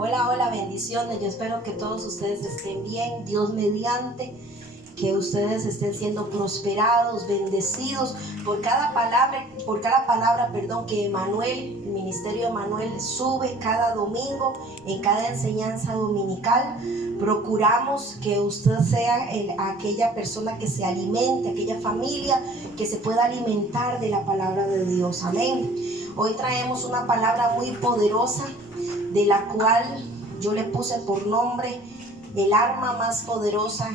Hola, hola, bendiciones. Yo espero que todos ustedes estén bien, Dios mediante, que ustedes estén siendo prosperados, bendecidos por cada palabra, que Emanuel, el ministerio Emanuel sube cada domingo en cada enseñanza dominical. Procuramos que usted sea aquella persona que se alimente, aquella familia que se pueda alimentar de la palabra de Dios. Amén. Hoy traemos una palabra muy poderosa, de la cual yo le puse por nombre el arma más poderosa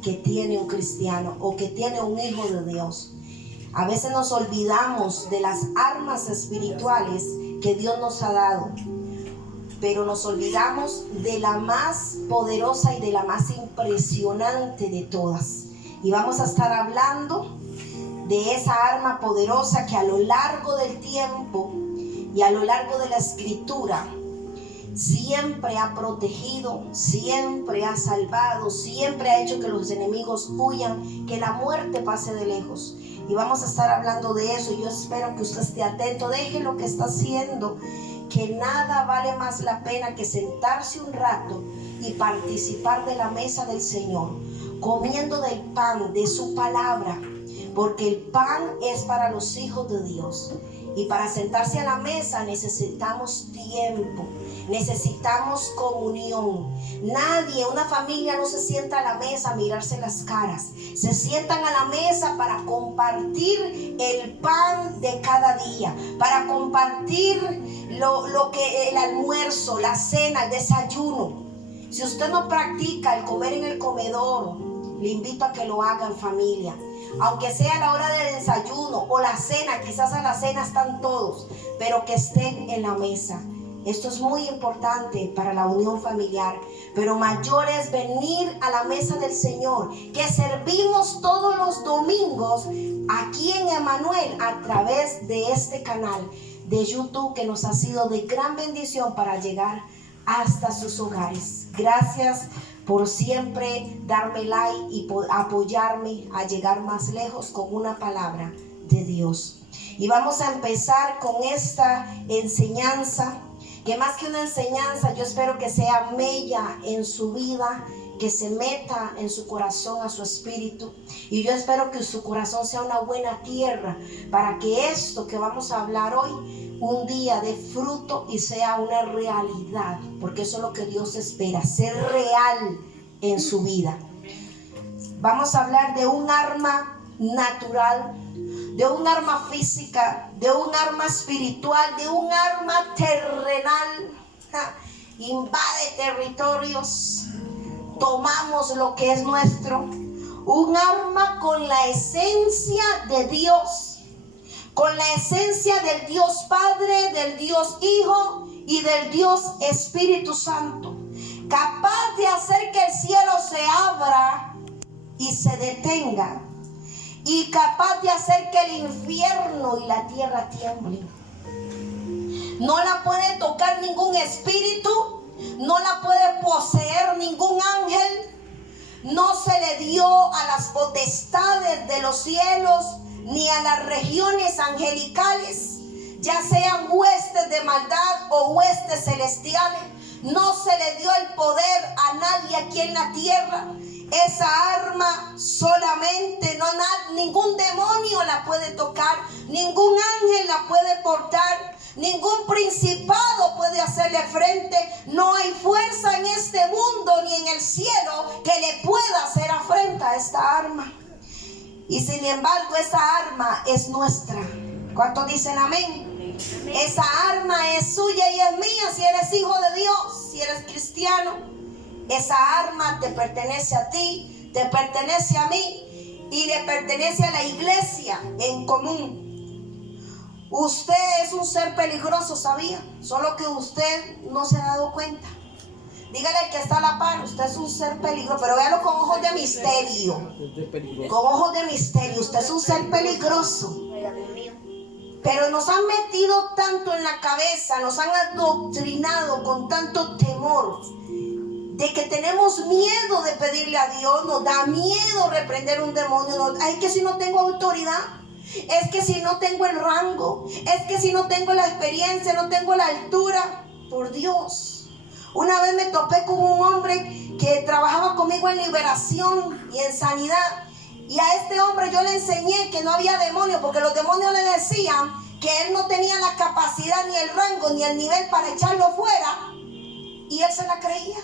que tiene un cristiano o que tiene un hijo de Dios. A veces nos olvidamos de las armas espirituales que Dios nos ha dado, pero nos olvidamos de la más poderosa y de la más impresionante de todas. Y vamos a estar hablando de esa arma poderosa que a lo largo del tiempo y a lo largo de la escritura siempre ha protegido, siempre ha salvado, siempre ha hecho que los enemigos huyan, que la muerte pase de lejos. Y vamos a estar hablando de eso. Yo espero que usted esté atento, deje lo que está haciendo, que nada vale más la pena que sentarse un rato y participar de la mesa del Señor, comiendo del pan de su palabra, porque el pan es para los hijos de Dios. Y para sentarse a la mesa necesitamos tiempo, necesitamos comunión. Una familia no se sienta a la mesa a mirarse las caras. Se sientan a la mesa para compartir el pan de cada día, para compartir el almuerzo, la cena, el desayuno. Si usted no practica el comer en el comedor, le invito a que lo haga en familia. Aunque sea a la hora del desayuno o la cena, quizás a la cena están todos, pero que estén en la mesa. Esto es muy importante para la unión familiar, pero mayor es venir a la mesa del Señor, que servimos todos los domingos aquí en Emanuel a través de este canal de YouTube, que nos ha sido de gran bendición para llegar hasta sus hogares. Gracias por siempre darme like y por apoyarme a llegar más lejos con una palabra de Dios. Y vamos a empezar con esta enseñanza, que más que una enseñanza, yo espero que sea mella en su vida, que se meta en su corazón, a su espíritu. Y yo espero que su corazón sea una buena tierra, para que esto que vamos a hablar hoy un día dé fruto y sea una realidad, porque eso es lo que Dios espera, ser real en su vida. Vamos a hablar de un arma natural, de un arma física, de un arma espiritual, de un arma terrenal. Invade territorios, tomamos lo que es nuestro. Un arma con la esencia de Dios, con la esencia del Dios Padre, del Dios Hijo y del Dios Espíritu Santo, capaz de hacer que el cielo se abra y se detenga, y capaz de hacer que el infierno y la tierra tiemblen. No la puede tocar ningún espíritu, no la puede poseer ningún ángel. No se le dio a las potestades de los cielos ni a las regiones angelicales, ya sean huestes de maldad o huestes celestiales. No se le dio el poder a nadie aquí en la tierra. Esa arma solamente, ningún demonio la puede tocar, ningún ángel la puede portar, ningún principado puede hacerle frente. No hay fuerza en este mundo ni en el cielo que le pueda hacer afrenta a esta arma. Y sin embargo, esa arma es nuestra. ¿Cuántos dicen amén? Esa arma es suya y es mía si eres hijo de Dios, si eres cristiano. Esa arma te pertenece a ti, te pertenece a mí y le pertenece a la iglesia en común. Usted es un ser peligroso, ¿sabía? Solo que usted no se ha dado cuenta. Dígale al que está a la par, usted es un ser peligroso, pero véalo con ojos de misterio. Con ojos de misterio, usted es un ser peligroso. Pero nos han metido tanto en la cabeza, nos han adoctrinado con tanto temor, de que tenemos miedo de pedirle a Dios, nos da miedo reprender un demonio. Ay, que si no tengo autoridad, es que si no tengo el rango, es que si no tengo la experiencia, no tengo la altura. Por Dios, Una vez me topé con un hombre que trabajaba conmigo en liberación y en sanidad. Y a este hombre yo le enseñé que no había demonios, porque los demonios le decían que él no tenía la capacidad, ni el rango, ni el nivel para echarlo fuera. Y él se la creía.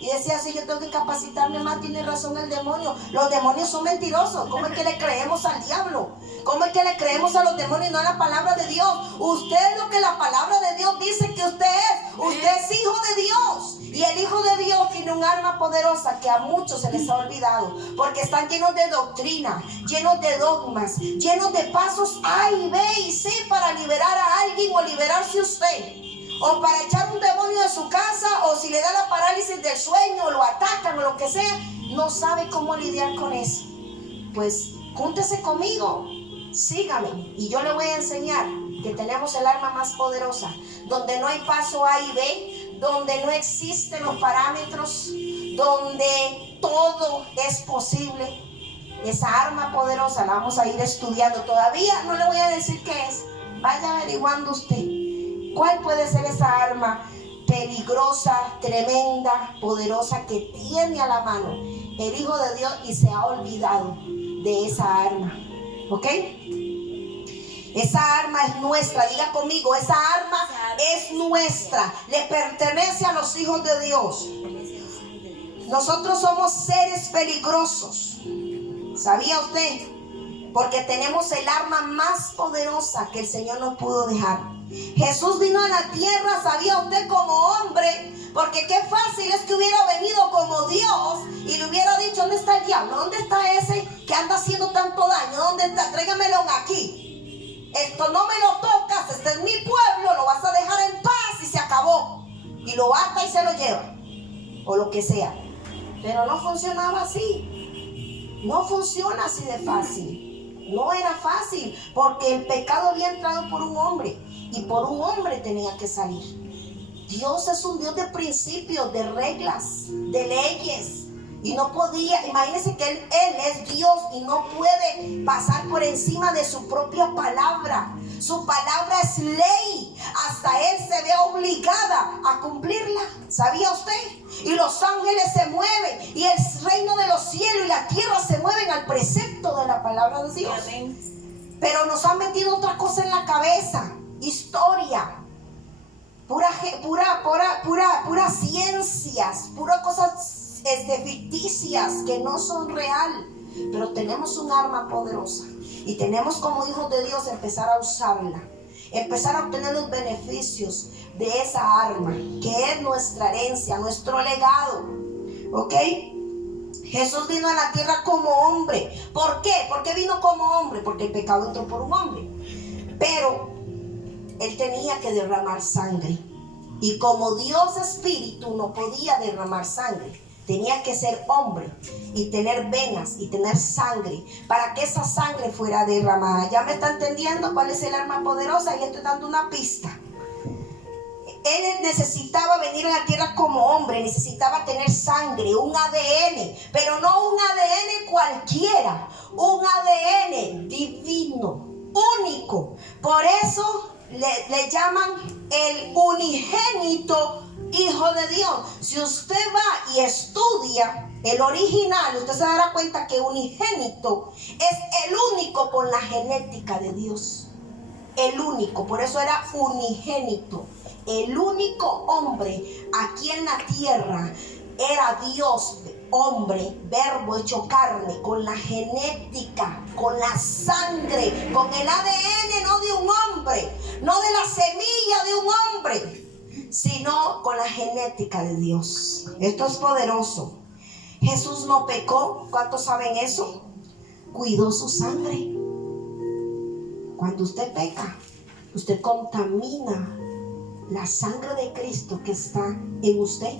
Y decía, si yo tengo que capacitarme más, tiene razón el demonio. Los demonios son mentirosos. ¿Cómo es que le creemos al diablo? ¿Cómo es que le creemos a los demonios y no a la palabra de Dios? Usted es lo que la palabra de Dios dice que usted es. Usted es hijo de Dios. Y el hijo de Dios tiene un arma poderosa que a muchos se les ha olvidado. Porque están llenos de doctrina, llenos de dogmas, llenos de pasos A y B y C para liberar a alguien o liberarse usted. O para echar un demonio de su casa, o si le da la parálisis del sueño, o lo atacan, o lo que sea, no sabe cómo lidiar con eso. Pues júntese conmigo, sígame, y yo le voy a enseñar que tenemos el arma más poderosa, donde no hay paso A y B, donde no existen los parámetros, donde todo es posible. Esa arma poderosa la vamos a ir estudiando. Todavía no le voy a decir qué es, vaya averiguando usted. ¿Cuál puede ser esa arma peligrosa, tremenda, poderosa que tiene a la mano el Hijo de Dios y se ha olvidado de esa arma? ¿Ok? Esa arma es nuestra. Diga conmigo, esa arma es nuestra. Le pertenece a los hijos de Dios. Nosotros somos seres peligrosos. ¿Sabía usted? Porque tenemos el arma más poderosa que el Señor nos pudo dejar. Jesús vino a la tierra, ¿sabía usted? Como hombre. Porque qué fácil es que hubiera venido como Dios y le hubiera dicho, ¿dónde está el diablo? ¿Dónde está ese que anda haciendo tanto daño? ¿Dónde está? Tráigamelo aquí. Esto no me lo tocas, este es mi pueblo, lo vas a dejar en paz y se acabó. Y lo ata y se lo lleva. O lo que sea. Pero no funcionaba así. No funciona así de fácil. No era fácil, porque el pecado había entrado por un hombre y por un hombre tenía que salir. Dios es un Dios de principios, de reglas, de leyes, y no podía, imagínense que él es Dios y no puede pasar por encima de su propia palabra. Su palabra es ley, hasta él se ve obligada a cumplirla. ¿Sabía usted? Y los ángeles se mueven, y el reino de los cielos y la tierra se mueven al precepto de la palabra de Dios. Pero nos han metido otra cosa en la cabeza: historia, pura ciencias, puras cosas ficticias que no son real. Pero tenemos un arma poderosa y tenemos como hijos de Dios empezar a usarla, empezar a obtener los beneficios de esa arma que es nuestra herencia, nuestro legado. ¿Ok? Jesús vino a la tierra como hombre. ¿Por qué? ¿Por qué vino como hombre? Porque el pecado entró por un hombre. Pero él tenía que derramar sangre. Y como Dios espíritu no podía derramar sangre, tenía que ser hombre y tener venas y tener sangre para que esa sangre fuera derramada. ¿Ya me está entendiendo cuál es el arma poderosa? Y estoy dando una pista. Él necesitaba venir a la tierra como hombre, necesitaba tener sangre, un ADN, pero no un ADN cualquiera, un ADN divino, único. Por eso le llaman el unigénito Hijo de Dios. Si usted va y estudia el original, usted se dará cuenta que unigénito es el único con la genética de Dios. El único, por eso era unigénito. El único hombre aquí en la tierra era Dios, hombre, verbo hecho carne, con la genética, con la sangre, con el ADN, no de un hombre, no de la semilla de un hombre, sino con la genética de Dios. Esto es poderoso. Jesús no pecó. ¿Cuántos saben eso? Cuidó su sangre. Cuando usted peca, usted contamina la sangre de Cristo que está en usted.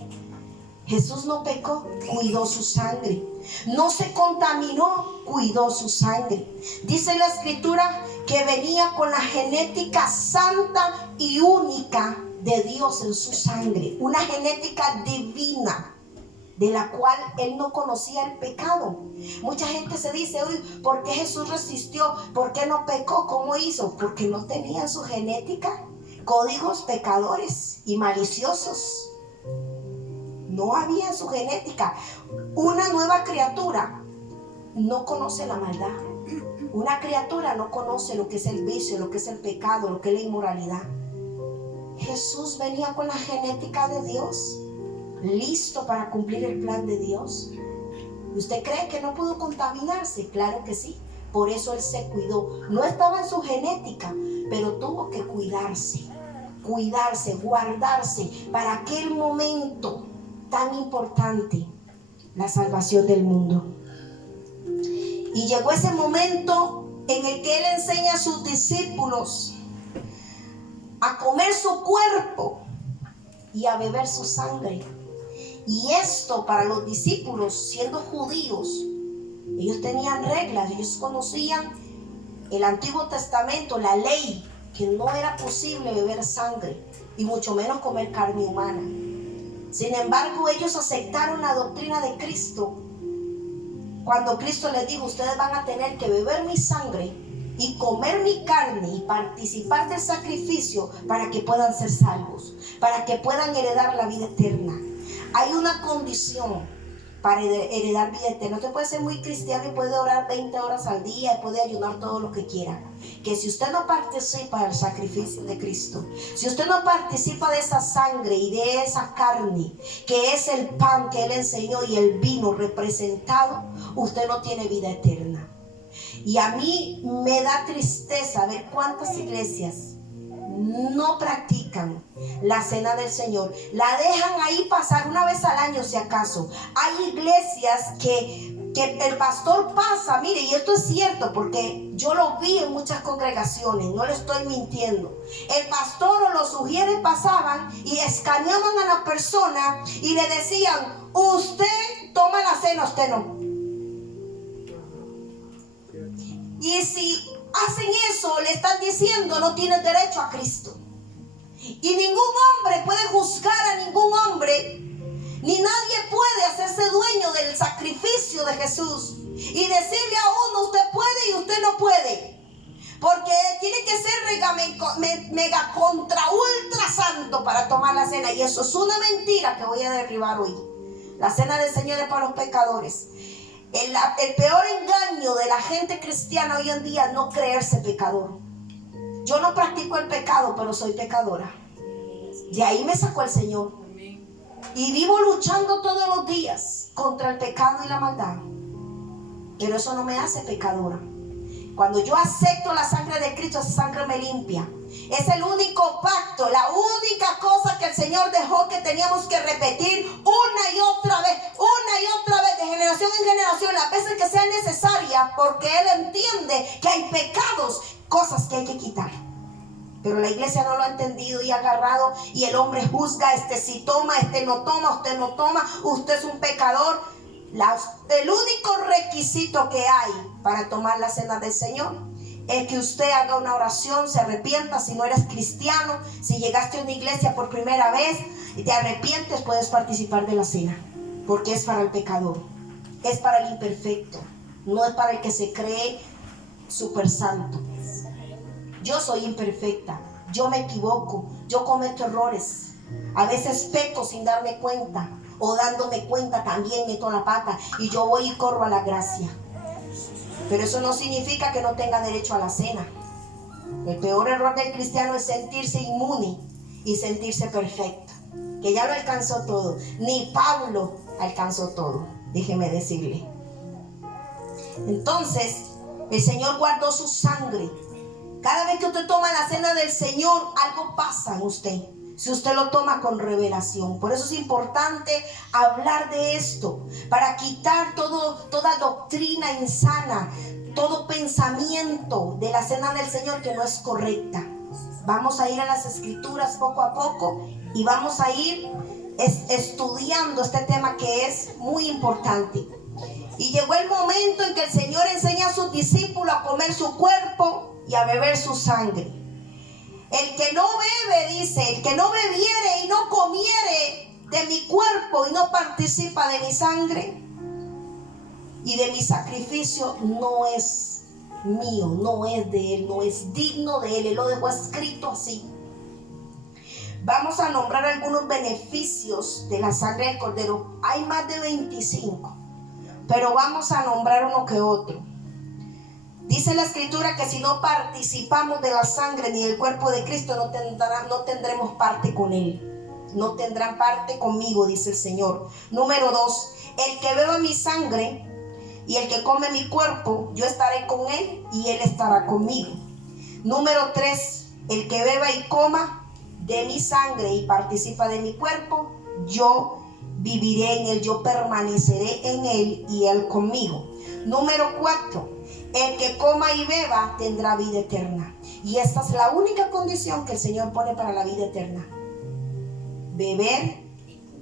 Jesús no pecó, cuidó su sangre. No se contaminó, cuidó su sangre. Dice la escritura que venía con la genética santa y única de Dios en su sangre. Una genética divina, de la cual él no conocía el pecado. Mucha gente se dice, uy, ¿por qué Jesús resistió? ¿Por qué no pecó? ¿Cómo hizo? Porque no tenía en su genética códigos pecadores y maliciosos. no había en su genética. Una nueva criatura no conoce la maldad. Una criatura no conoce lo que es el vicio, lo que es el pecado, lo que es la inmoralidad. Jesús venía con la genética de Dios, listo para cumplir el plan de Dios. ¿Usted cree que no pudo contaminarse? Claro que sí. Por eso Él se cuidó. No estaba en su genética, pero tuvo que cuidarse, guardarse para aquel momento tan importante, la salvación del mundo. Y llegó ese momento en el que Él enseña a sus discípulos a comer su cuerpo y a beber su sangre. Y esto para los discípulos, siendo judíos, ellos tenían reglas, ellos conocían el Antiguo Testamento, la ley, que no era posible beber sangre y mucho menos comer carne humana. Sin embargo, ellos aceptaron la doctrina de Cristo cuando Cristo les dijo: ustedes van a tener que beber mi sangre y comer mi carne y participar del sacrificio para que puedan ser salvos, para que puedan heredar la vida eterna. Hay una condición para heredar vida eterna. Usted puede ser muy cristiano y puede orar 20 horas al día y puede ayunar todo lo que quiera. Que si usted no participa del sacrificio de Cristo, si usted no participa de esa sangre y de esa carne, que es el pan que Él enseñó y el vino representado, usted no tiene vida eterna. Y a mí me da tristeza ver cuántas iglesias no practican la cena del Señor, la dejan ahí pasar una vez al año si acaso. Hay iglesias que el pastor pasa, mire, y esto es cierto porque yo lo vi en muchas congregaciones, no le estoy mintiendo. El pastor o los sugieres pasaban y escaneaban a la persona y le decían: usted toma la cena, usted no. Y si hacen eso, le están diciendo: no tienes derecho a Cristo. Y ningún hombre puede juzgar a ningún hombre, ni nadie puede hacerse dueño del sacrificio de Jesús y decirle a uno: usted puede y usted no puede, porque tiene que ser mega contra ultra santo para tomar la cena. Y eso es una mentira que voy a derribar hoy. La cena del Señor es para los pecadores. El peor engaño de la gente cristiana hoy en día es no creerse pecador. Yo no practico el pecado, pero soy pecadora. De ahí me sacó el Señor. Y vivo luchando todos los días contra el pecado y la maldad. Pero eso no me hace pecadora. Cuando yo acepto la sangre de Cristo, esa sangre me limpia. Es el único pacto, la única cosa que el Señor dejó que teníamos que repetir una y otra vez, de generación en generación, las veces que sea necesaria, porque Él entiende que hay pecados, cosas que hay que quitar. Pero la iglesia no lo ha entendido y ha agarrado, y el hombre juzga: este sí toma, este no toma, usted no toma, usted es un pecador. El único requisito que hay para tomar la cena del Señor es que usted haga una oración, se arrepienta. Si no eres cristiano, si llegaste a una iglesia por primera vez y te arrepientes, puedes participar de la cena, porque es para el pecador, es para el imperfecto, no es para el que se cree súper santo. Yo soy imperfecta, yo me equivoco, yo cometo errores, a veces peco sin darme cuenta, o dándome cuenta también meto la pata, y yo voy y corro a la gracia. Pero eso no significa que no tenga derecho a la cena. El peor error del cristiano es sentirse inmune y sentirse perfecto, que ya lo alcanzó todo. Ni Pablo alcanzó todo, déjeme decirle. Entonces, el Señor guardó su sangre. Cada vez que usted toma la cena del Señor, algo pasa en usted, si usted lo toma con revelación. Por eso es importante hablar de esto, para quitar toda doctrina insana, todo pensamiento de la cena del Señor que no es correcta. Vamos a ir a las escrituras poco a poco y vamos a ir estudiando este tema que es muy importante. Y llegó el momento en que el Señor enseña a sus discípulos a comer su cuerpo y a beber su sangre. El que no bebe, dice, el que no bebiere y no comiere de mi cuerpo y no participa de mi sangre y de mi sacrificio, no es mío, no es de Él, no es digno de Él. Él lo dejó escrito así. Vamos a nombrar algunos beneficios de la sangre del Cordero. Hay más de 25, pero vamos a nombrar uno que otro. Dice la Escritura que si no participamos de la sangre ni del cuerpo de Cristo, no tendremos parte con Él. No tendrán parte conmigo, dice el Señor. Número 2, el que beba mi sangre y el que come mi cuerpo, yo estaré con él y él estará conmigo. Número 3, el que beba y coma de mi sangre y participa de mi cuerpo, yo viviré en él, yo permaneceré en él y él conmigo. Número 4, el que coma y beba tendrá vida eterna. Y esta es la única condición que el Señor pone para la vida eterna: beber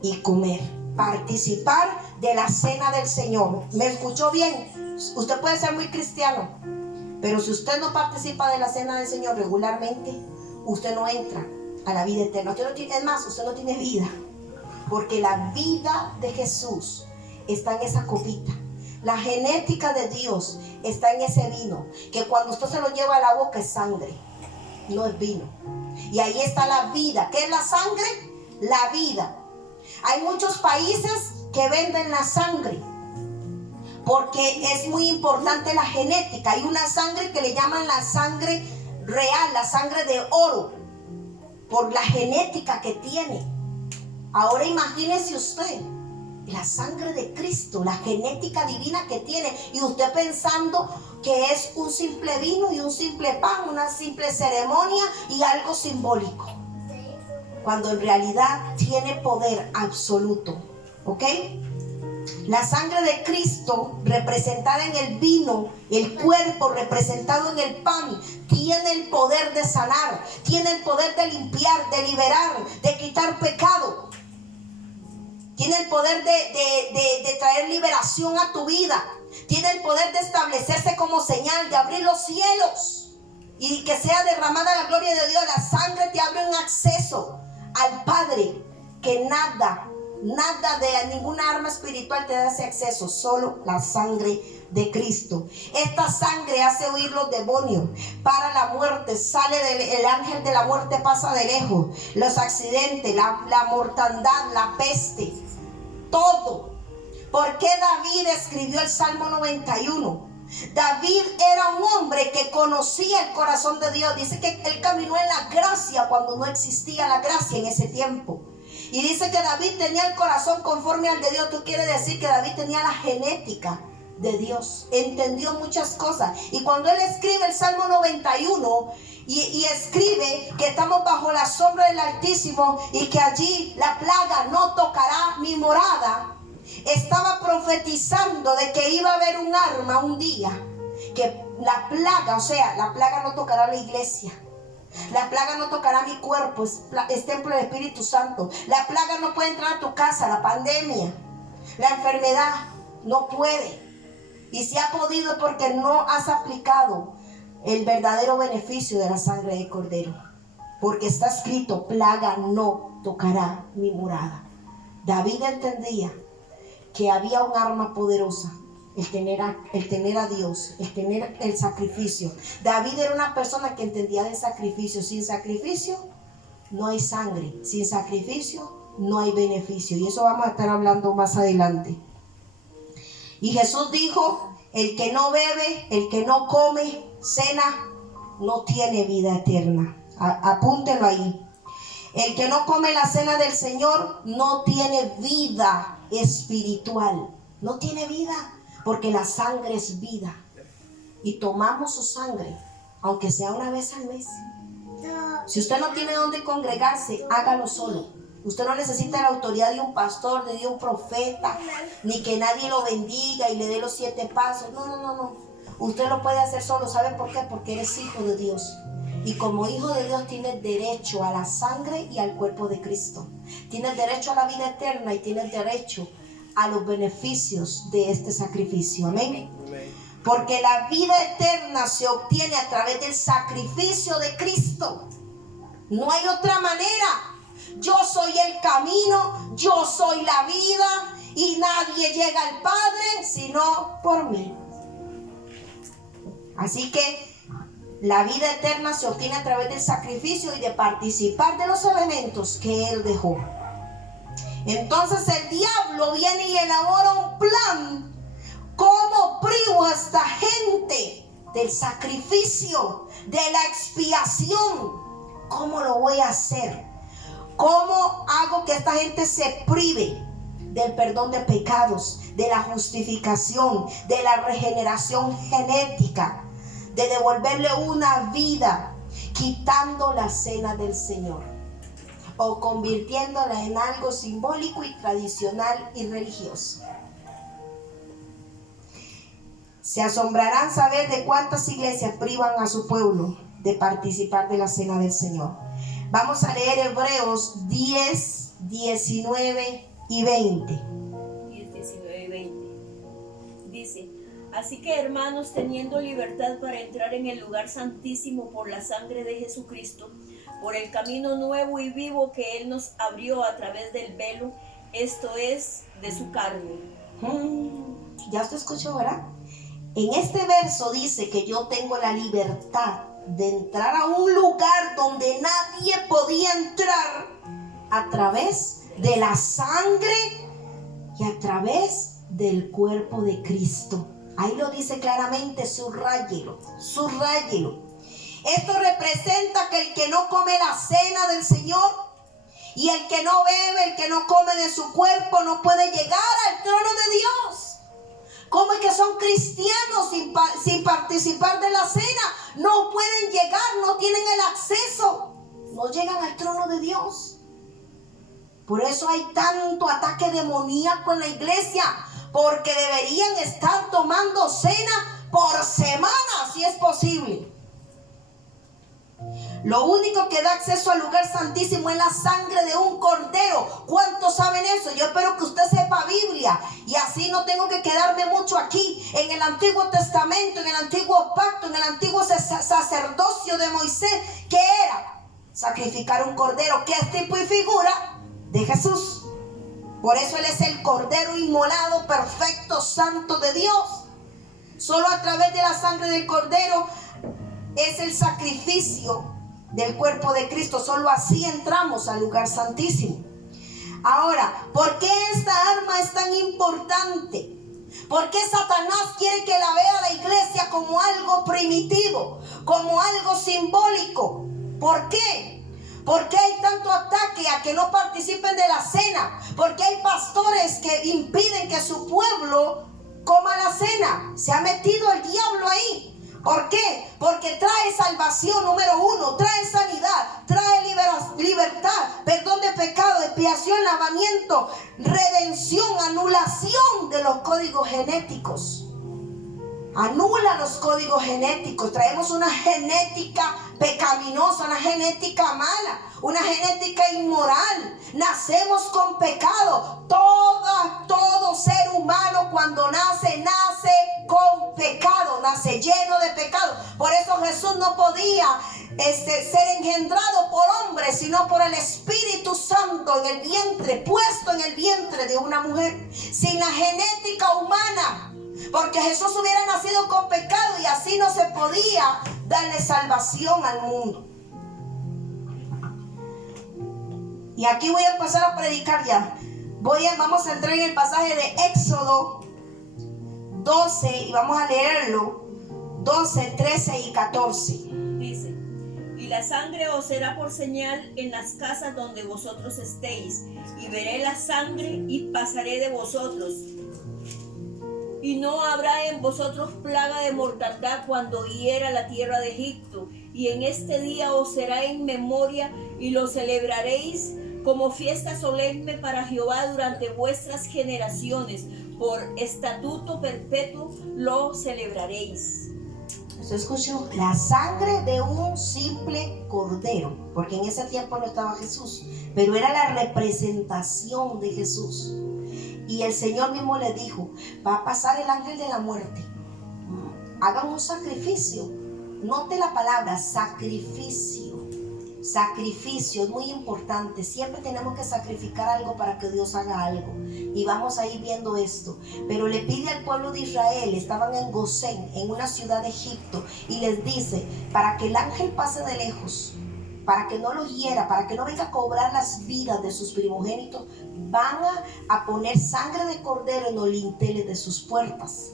y comer, participar de la cena del Señor. ¿Me escuchó bien? Usted puede ser muy cristiano, pero si usted no participa de la cena del Señor regularmente, usted no entra a la vida eterna. Usted no tiene, es más, usted no tiene vida, porque la vida de Jesús está en esa copita. La genética de Dios está en ese vino, que cuando usted se lo lleva a la boca es sangre, no es vino. Y ahí está la vida. ¿Qué es la sangre? La vida. Hay muchos países que venden la sangre porque es muy importante la genética. Hay una sangre que le llaman la sangre real, la sangre de oro, por la genética que tiene. Ahora imagínese usted la sangre de Cristo, la genética divina que tiene, y usted pensando que es un simple vino y un simple pan, una simple ceremonia y algo simbólico, cuando en realidad tiene poder absoluto. ¿Ok? La sangre de Cristo representada en el vino, el cuerpo representado en el pan, tiene el poder de sanar, tiene el poder de limpiar, de liberar, de quitar pecado. Tiene el poder de traer liberación a tu vida. Tiene el poder de establecerse como señal, de abrir los cielos y que sea derramada la gloria de Dios. La sangre te abre un acceso al Padre, que nada de ninguna arma espiritual te da ese acceso, solo la sangre de Cristo. Esta sangre hace huir los demonios, para la muerte, sale el ángel de la muerte, pasa de lejos, los accidentes, la mortandad, la peste, todo. ¿Por qué David escribió el Salmo 91? David era un hombre que conocía el corazón de Dios. Dice que él caminó en la gracia cuando no existía la gracia en ese tiempo. Y dice que David tenía el corazón conforme al de Dios. Esto quiere decir que David tenía la genética de Dios. Entendió muchas cosas. Y cuando él escribe el Salmo 91 y escribe que estamos bajo la sombra del Altísimo y que allí la plaga no tocará mi morada, estaba profetizando de que iba a haber un arma un día, que la plaga, o sea, la plaga no tocará la iglesia. La plaga no tocará mi cuerpo, es templo del Espíritu Santo. La plaga no puede entrar a tu casa, la pandemia, la enfermedad, no puede. Y si ha podido porque no has aplicado el verdadero beneficio de la sangre del Cordero. Porque está escrito, plaga no tocará mi morada. David entendía que había un arma poderosa, el tener a Dios, el tener el sacrificio. David era una persona que entendía de sacrificio. Sin sacrificio no hay sangre, sin sacrificio no hay beneficio, y eso vamos a estar hablando más adelante. Y Jesús dijo: el que no bebe, el que no come, cena, no tiene vida eterna. Apúntelo ahí. El que no come la cena del Señor no tiene vida espiritual. No tiene vida, porque la sangre es vida. Y tomamos su sangre, aunque sea una vez al mes. Si usted no tiene dónde congregarse, hágalo solo. Usted no necesita la autoridad de un pastor, ni de un profeta, ni que nadie lo bendiga y le dé los 7 pasos. No. Usted lo puede hacer solo. ¿Sabe por qué? Porque eres hijo de Dios. Y como hijo de Dios tienes derecho a la sangre y al cuerpo de Cristo. Tienes derecho a la vida eterna y tienes derecho a los beneficios de este sacrificio. Amén. Porque la vida eterna se obtiene a través del sacrificio de Cristo. No hay otra manera. Yo soy el camino, yo soy la vida, y nadie llega al Padre sino por mí. Así que La vida eterna se obtiene a través del sacrificio y de participar de los elementos que Él dejó. Entonces el diablo viene y elabora un plan. ¿Cómo privo a esta gente del sacrificio, de la expiación? ¿Cómo lo voy a hacer? ¿Cómo hago que esta gente se prive del perdón de pecados, de la justificación, de la regeneración genética, de devolverle una vida, quitando la cena del Señor o convirtiéndola en algo simbólico y tradicional y religioso? Se asombrarán saber de cuántas iglesias privan a su pueblo de participar de la cena del Señor. Vamos a leer Hebreos 10, 19 y 20. 10, 19 y 20. Dice: así que, hermanos, teniendo libertad para entrar en el lugar santísimo por la sangre de Jesucristo, por el camino nuevo y vivo que Él nos abrió a través del velo, esto es, de su carne. Ya usted escuchó, ¿verdad? En este verso dice que yo tengo la libertad de entrar a un lugar donde nadie podía entrar a través de la sangre y a través del cuerpo de Cristo. Ahí lo dice claramente, subráyelo, subráyelo. Esto representa que el que no come la cena del Señor y el que no bebe, el que no come de su cuerpo, no puede llegar al trono de Dios. ¿Cómo es que son cristianos sin participar de la cena? No pueden llegar, no tienen el acceso, no llegan al trono de Dios. Por eso hay tanto ataque demoníaco en la iglesia, porque deberían estar tomando cena por semana, si es posible. Lo único que da acceso al lugar santísimo es la sangre de un cordero. ¿Cuántos saben eso? Yo espero que usted sepa Biblia y así no tengo que quedarme mucho aquí. En el Antiguo Testamento, en el Antiguo Pacto, en el Antiguo sacerdocio de Moisés, ¿qué era? Sacrificar un cordero, que es tipo y figura de Jesús. Por eso Él es el cordero inmolado, perfecto, santo de Dios. Solo a través de la sangre del cordero es el sacrificio del cuerpo de Cristo. Solo así entramos al lugar santísimo. Ahora, ¿por qué esta arma es tan importante? ¿Por qué Satanás quiere que la vea la iglesia como algo primitivo, como algo simbólico? ¿Por qué? ¿Por qué hay tanto ataque a que no participen de la cena? ¿Por qué hay pastores que impiden que su pueblo coma la cena? Se ha metido el diablo ahí. ¿Por qué? Porque trae salvación, número uno, trae sanidad, trae libertad, perdón de pecado, expiación, lavamiento, redención, anulación de los códigos genéticos. Anula los códigos genéticos. Traemos una genética pecaminosa, una genética mala, una genética inmoral. Nacemos con pecado. Todo ser humano cuando nace con pecado, nace lleno de pecado. Por eso Jesús no podía ser engendrado por hombre, sino por el Espíritu Santo en el vientre, puesto en el vientre de una mujer, sin la genética humana. Porque Jesús hubiera nacido con pecado y así no se podía darle salvación al mundo. Y aquí voy a empezar a predicar ya. Vamos a entrar en el pasaje de Éxodo 12 y vamos a leerlo. 12, 13 y 14. Dice: y la sangre os será por señal en las casas donde vosotros estéis, y veré la sangre y pasaré de vosotros. Y no habrá en vosotros plaga de mortandad cuando hiera la tierra de Egipto. Y en este día os será en memoria y lo celebraréis como fiesta solemne para Jehová durante vuestras generaciones. Por estatuto perpetuo lo celebraréis. ¿Se escuchó? La sangre de un simple cordero, porque en ese tiempo no estaba Jesús, pero era la representación de Jesús. Y el Señor mismo le dijo: va a pasar el ángel de la muerte, hagan un sacrificio. Note la palabra sacrificio. Sacrificio es muy importante. Siempre tenemos que sacrificar algo para que Dios haga algo. Y vamos a ir viendo esto. Pero le pide al pueblo de Israel, estaban en Gosén, en una ciudad de Egipto, y les dice, para que el ángel pase de lejos, para que no los hiera, para que no venga a cobrar las vidas de sus primogénitos, van a poner sangre de cordero en los linteles de sus puertas.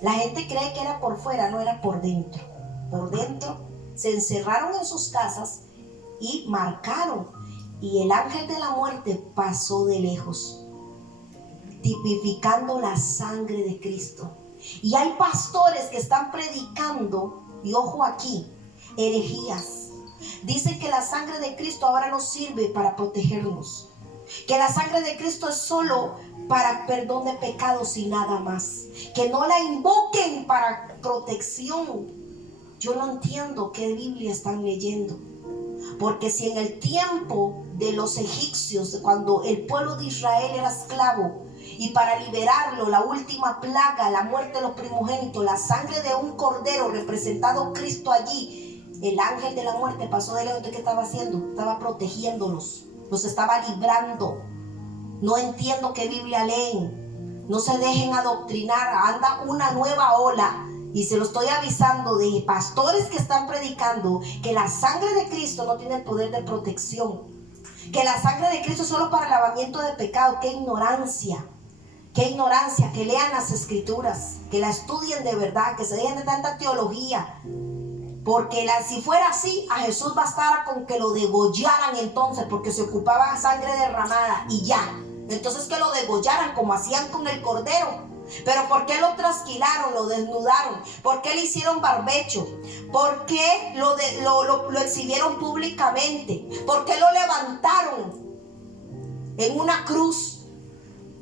La gente cree que era por fuera, no, era por dentro. Por dentro se encerraron en sus casas y marcaron, y el ángel de la muerte pasó de lejos, tipificando la sangre de Cristo. Y hay pastores que están predicando, y ojo aquí, herejías. Dicen que la sangre de Cristo ahora no sirve para protegernos, que la sangre de Cristo es solo para perdón de pecados y nada más, que no la invoquen para protección. Yo no entiendo qué Biblia están leyendo. Porque si en el tiempo de los egipcios, cuando el pueblo de Israel era esclavo, y para liberarlo, la última plaga, la muerte de los primogénitos, la sangre de un cordero representado Cristo allí, el ángel de la muerte pasó de lejos. ¿Qué estaba haciendo? Estaba protegiéndolos, los estaba librando. No entiendo qué Biblia leen. No se dejen adoctrinar. Anda una nueva ola. Y se lo estoy avisando de pastores que están predicando que la sangre de Cristo no tiene el poder de protección, que la sangre de Cristo es solo para el lavamiento de pecado. ¡Qué ignorancia! ¡Qué ignorancia! Que lean las escrituras, que la estudien de verdad, que se dejen de tanta teología. Porque si fuera así, a Jesús bastara con que lo degollaran entonces, porque se ocupaba sangre derramada y ya. Entonces que lo degollaran como hacían con el cordero. Pero ¿por qué lo trasquilaron, lo desnudaron? ¿Por qué le hicieron barbecho? ¿Por qué lo exhibieron públicamente? ¿Por qué lo levantaron en una cruz?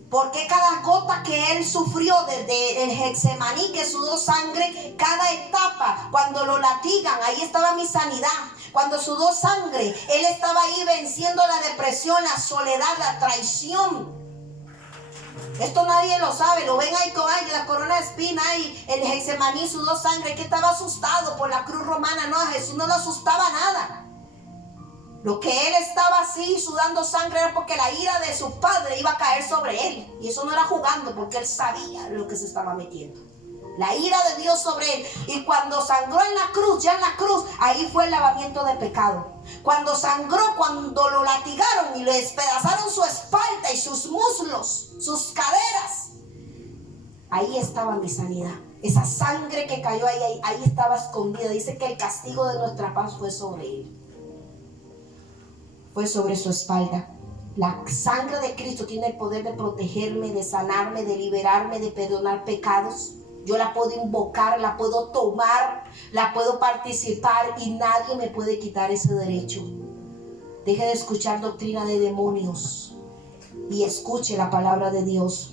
¿Por qué cada gota que él sufrió desde el Getsemaní, que sudó sangre, cada etapa, cuando lo latigan, ahí estaba mi sanidad? Cuando sudó sangre, él estaba ahí venciendo la depresión, la soledad, la traición. Esto nadie lo sabe, lo ven ahí con la corona de espina y el Getsemaní sudó sangre, que estaba asustado por la cruz romana. No, a Jesús no le asustaba nada. Lo que él estaba así sudando sangre era porque la ira de su padre iba a caer sobre él. Y eso no era jugando, porque él sabía lo que se estaba metiendo. La ira de Dios sobre él. Y cuando sangró en la cruz, ya en la cruz, ahí fue el lavamiento de pecado. Cuando sangró, cuando lo latigaron y le despedazaron su espalda y sus muslos, sus caderas, ahí estaba mi sanidad. Esa sangre que cayó ahí estaba escondida. Dice que el castigo de nuestra paz fue sobre él. Fue sobre su espalda. La sangre de Cristo tiene el poder de protegerme, de sanarme, de liberarme, de perdonar pecados. Yo la puedo invocar, la puedo tomar, la puedo participar y nadie me puede quitar ese derecho. Deje de escuchar doctrina de demonios y escuche la palabra de Dios.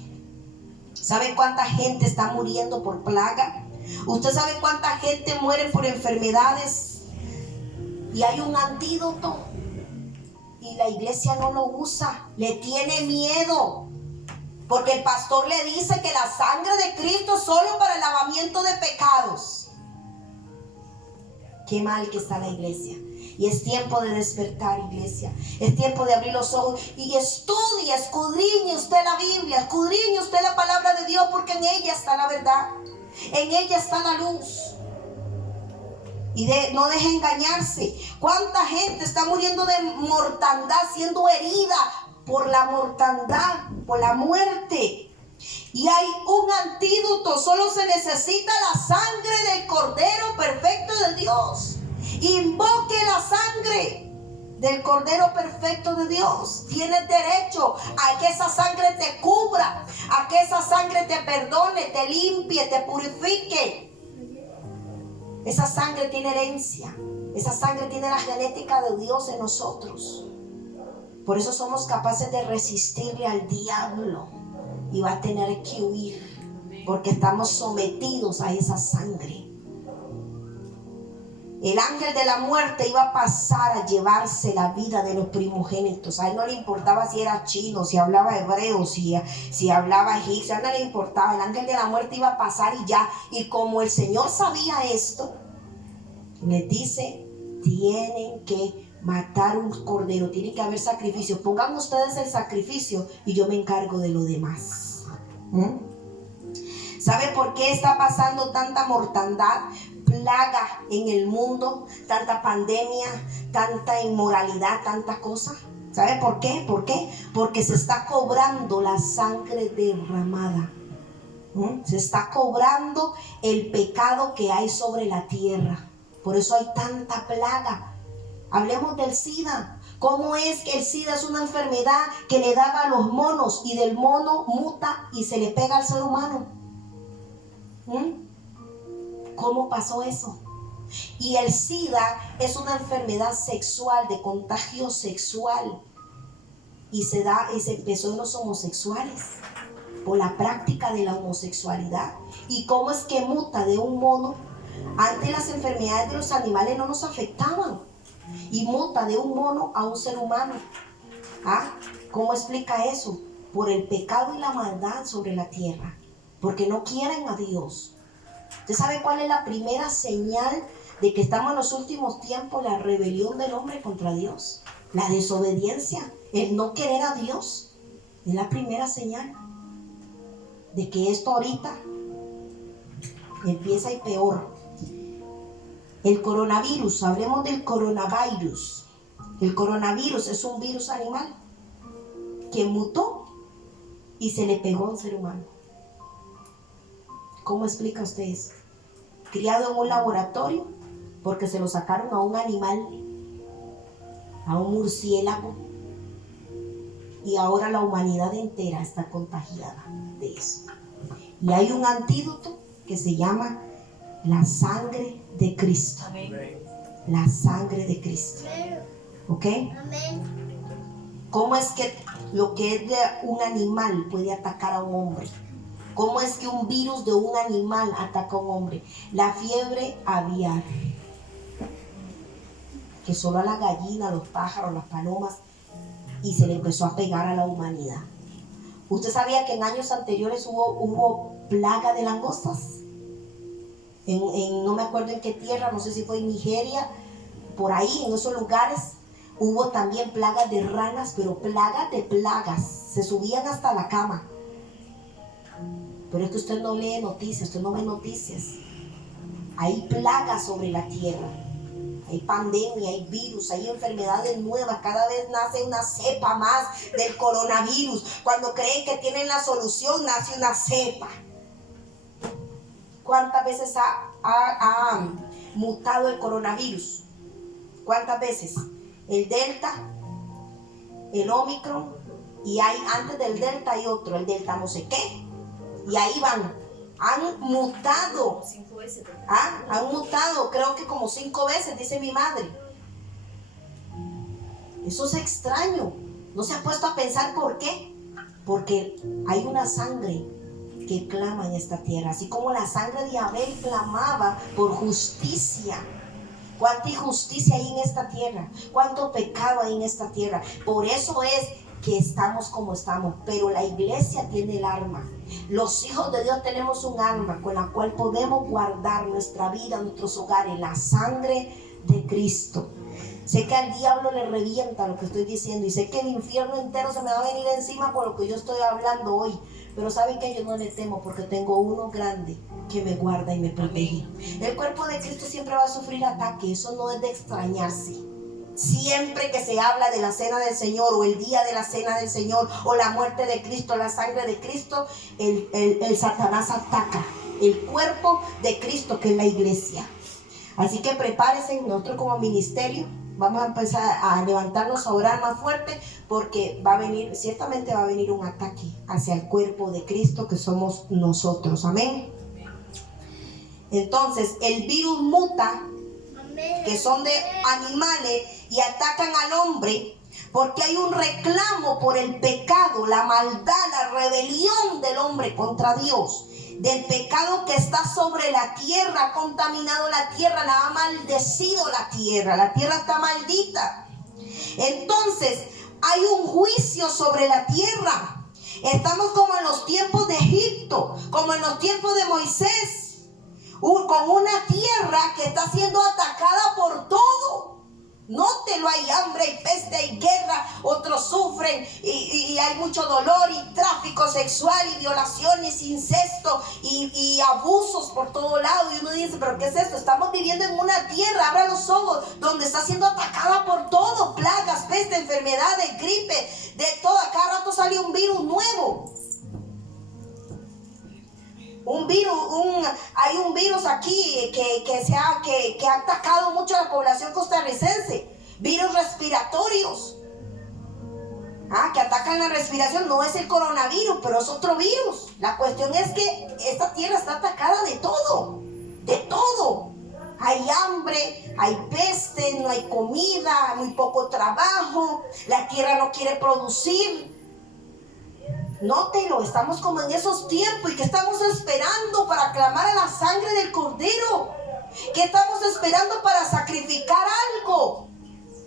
¿Sabe cuánta gente está muriendo por plaga? ¿Usted sabe cuánta gente muere por enfermedades? Y hay un antídoto y la iglesia no lo usa, le tiene miedo. Porque el pastor le dice que la sangre de Cristo es solo para el lavamiento de pecados. Qué mal que está la iglesia. Y es tiempo de despertar, iglesia. Es tiempo de abrir los ojos y estudie, escudriñe usted la Biblia, escudriñe usted la palabra de Dios, porque en ella está la verdad. En ella está la luz. Y no deje engañarse. ¿Cuánta gente está muriendo de mortandad, siendo herida por la mortandad, por la muerte? Y hay un antídoto. Solo se necesita la sangre del Cordero perfecto de Dios. Invoque la sangre del Cordero perfecto de Dios. Tienes derecho a que esa sangre te cubra, a que esa sangre te perdone, te limpie, te purifique. Esa sangre tiene herencia. Esa sangre tiene la genética de Dios en nosotros. Por eso somos capaces de resistirle al diablo. Y va a tener que huir, porque estamos sometidos a esa sangre. El ángel de la muerte iba a pasar a llevarse la vida de los primogénitos. A él no le importaba si era chino, si hablaba hebreo, si hablaba egipcio, a él no le importaba. El ángel de la muerte iba a pasar y ya. Y como el Señor sabía esto, les dice, tienen que matar un cordero, tiene que haber sacrificio. Pongan ustedes el sacrificio y yo me encargo de lo demás. ¿Sabe por qué está pasando tanta mortandad, plaga en el mundo, tanta pandemia, tanta inmoralidad, tanta cosa? ¿Sabe por qué? ¿Por qué? Porque se está cobrando la sangre derramada. Se está cobrando el pecado que hay sobre la tierra. Por eso hay tanta plaga. Hablemos del SIDA. ¿Cómo es que el SIDA es una enfermedad que le daba a los monos y del mono muta y se le pega al ser humano? ¿Cómo pasó eso? Y el SIDA es una enfermedad sexual, de contagio sexual, y se empezó en los homosexuales por la práctica de la homosexualidad. ¿Y cómo es que muta de un mono? Antes las enfermedades de los animales no nos afectaban, y muta de un mono a un ser humano. ¿Cómo explica eso? Por el pecado y la maldad sobre la tierra, porque no quieren a Dios. ¿Usted sabe cuál es la primera señal de que estamos en los últimos tiempos? La rebelión del hombre contra Dios, la desobediencia, el no querer a Dios. Es la primera señal de que esto ahorita empieza y peor. El coronavirus, hablemos del coronavirus. El coronavirus es un virus animal que mutó y se le pegó a un ser humano. ¿Cómo explica usted eso? Criado en un laboratorio, porque se lo sacaron a un animal, a un murciélago, y ahora la humanidad entera está contagiada de eso. Y hay un antídoto que se llama la sangre de Cristo. Amén. La sangre de Cristo. ¿Ok? ¿Cómo es que lo que es de un animal puede atacar a un hombre? ¿Cómo es que un virus de un animal ataca a un hombre? La fiebre aviar, que solo a la gallina, a los pájaros, las palomas, y se le empezó a pegar a la humanidad. ¿Usted sabía que en años anteriores hubo plaga de langostas? No me acuerdo en qué tierra, no sé si fue en Nigeria, por ahí, en esos lugares, hubo también plagas de ranas, pero plagas de plagas, se subían hasta la cama. Pero es que usted no lee noticias, usted no ve noticias. Hay plagas sobre la tierra, hay pandemia, hay virus, hay enfermedades nuevas, cada vez nace una cepa más del coronavirus. Cuando creen que tienen la solución, nace una cepa. ¿Cuántas veces ha mutado el coronavirus? ¿Cuántas veces? El Delta, el Omicron, y hay antes del Delta hay otro, el Delta no sé qué. Y ahí van, han mutado. 5 veces. Han mutado, creo que como 5 veces, dice mi madre. Eso es extraño. ¿No se ha puesto a pensar por qué? Porque hay una sangre que clama en esta tierra, así como la sangre de Abel clamaba por justicia. ¿Cuánta injusticia hay en esta tierra? ¿Cuánto pecado hay en esta tierra? Por eso es que estamos como estamos, pero la iglesia tiene el arma. Los hijos de Dios tenemos un arma con la cual podemos guardar nuestra vida, nuestros hogares, la sangre de Cristo. Sé que al diablo le revienta lo que estoy diciendo y sé que el infierno entero se me va a venir encima por lo que yo estoy hablando hoy, pero saben que yo no le temo porque tengo uno grande que me guarda y me protege. El cuerpo de Cristo siempre va a sufrir ataque, eso no es de extrañarse. Siempre que se habla de la cena del Señor o el día de la cena del Señor o la muerte de Cristo, la sangre de Cristo, el Satanás ataca el cuerpo de Cristo, que es la iglesia. Así que prepárense, nosotros como ministerio vamos a empezar a levantarnos, a orar más fuerte, porque ciertamente va a venir un ataque hacia el cuerpo de Cristo que somos nosotros. Amén. Entonces el virus muta, que son de animales, y atacan al hombre porque hay un reclamo por el pecado, la maldad, la rebelión del hombre contra Dios, del pecado que está sobre la tierra, ha contaminado la tierra, la ha maldecido la tierra está maldita. Entonces hay un juicio sobre la tierra. Estamos como en los tiempos de Egipto, como en los tiempos de Moisés, con una tierra que está siendo atacada por todo. Nótelo, hay hambre, hay peste, hay guerra, otros sufren y hay mucho dolor y tráfico sexual y violaciones, incesto y abusos por todo lado. Y uno dice, ¿pero qué es esto? Estamos viviendo en una tierra, abra los ojos, donde está siendo atacada por todo, plagas, peste, enfermedades, gripe, de todo. A cada rato sale un virus nuevo. Hay un virus aquí que ha atacado mucho a la población costarricense. Virus respiratorios. Que atacan la respiración. No es el coronavirus, pero es otro virus. La cuestión es que esta tierra está atacada de todo. De todo. Hay hambre, hay peste, no hay comida, muy poco trabajo. La tierra no quiere producir. Nótelo, estamos como en esos tiempos. ¿Y qué estamos esperando para clamar a la sangre del Cordero? ¿Qué estamos esperando para sacrificar algo?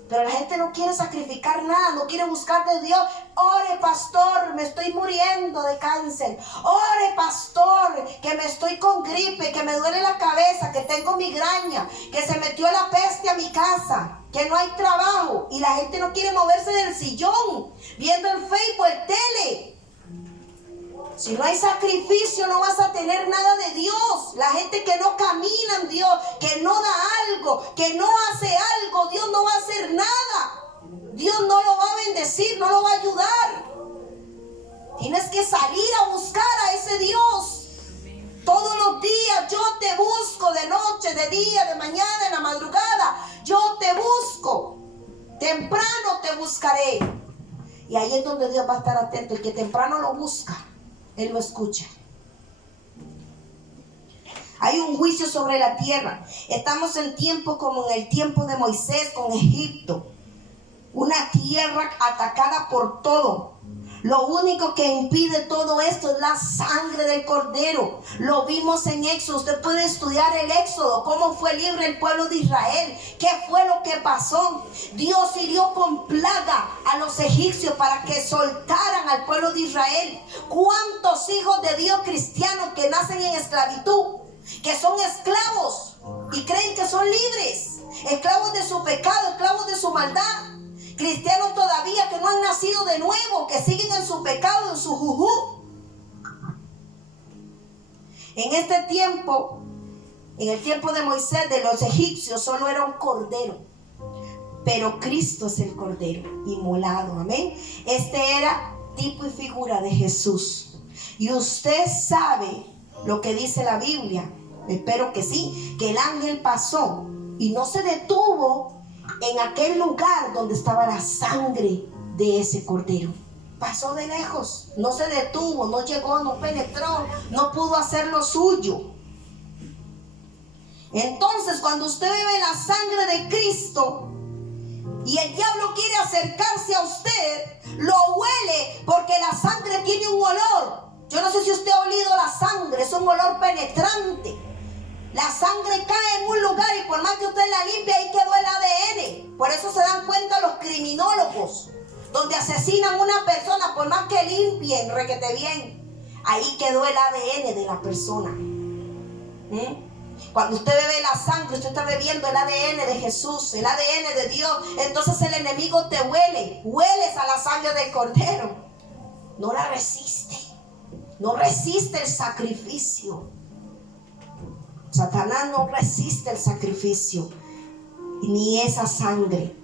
Pero la gente no quiere sacrificar nada, no quiere buscar de Dios. Ore, pastor, me estoy muriendo de cáncer. Ore, pastor, que me estoy con gripe, que me duele la cabeza, que tengo migraña, que se metió la peste a mi casa, que no hay trabajo. Y la gente no quiere moverse del sillón, viendo el Facebook, el tele. Si no hay sacrificio, no vas a tener nada de Dios. La gente que no camina en Dios, que no da algo, que no hace algo, Dios no va a hacer nada. Dios no lo va a bendecir, no lo va a ayudar. Tienes que salir a buscar a ese Dios. Todos los días yo te busco, de noche, de día, de mañana, en la madrugada. Yo te busco. Temprano te buscaré. Y ahí es donde Dios va a estar atento. El que temprano lo busca, Él lo escucha. Hay un juicio sobre la tierra. Estamos en tiempo como en el tiempo de Moisés con Egipto. Una tierra atacada por todo. Lo único que impide todo esto es la sangre del Cordero. Lo vimos en Éxodo. Usted puede estudiar el Éxodo, cómo fue libre el pueblo de Israel, qué fue lo que pasó. Dios hirió con plaga a los egipcios para que soltaran al pueblo de Israel. ¿Cuántos hijos de Dios cristianos que nacen en esclavitud, que son esclavos y creen que son libres? Esclavos de su pecado, esclavos de su maldad. Cristianos todavía que no han nacido de nuevo, que siguen en su pecado, en su jujú. En este tiempo, en el tiempo de Moisés, de los egipcios, solo era un cordero. Pero Cristo es el cordero inmolado, amén. Este era tipo y figura de Jesús. Y usted sabe lo que dice la Biblia. Espero que sí, que el ángel pasó y no se detuvo en aquel lugar donde estaba la sangre de ese cordero. Pasó de lejos, no se detuvo, no llegó, no penetró, no pudo hacer lo suyo. Entonces, cuando usted bebe la sangre de Cristo y el diablo quiere acercarse a usted, lo huele, porque la sangre tiene un olor. Yo no sé si usted ha olido la sangre, es un olor penetrante. La sangre cae en un lugar y por más que usted la limpie, ahí quedó el ADN. Por eso se dan cuenta los criminólogos, donde asesinan a una persona, por más que limpien, requete bien, ahí quedó el ADN de la persona. Cuando usted bebe la sangre, usted está bebiendo el ADN de Jesús, el ADN de Dios. Entonces el enemigo te huele, hueles a la sangre del Cordero. No la resiste, no resiste el sacrificio. Satanás no resiste el sacrificio, ni esa sangre.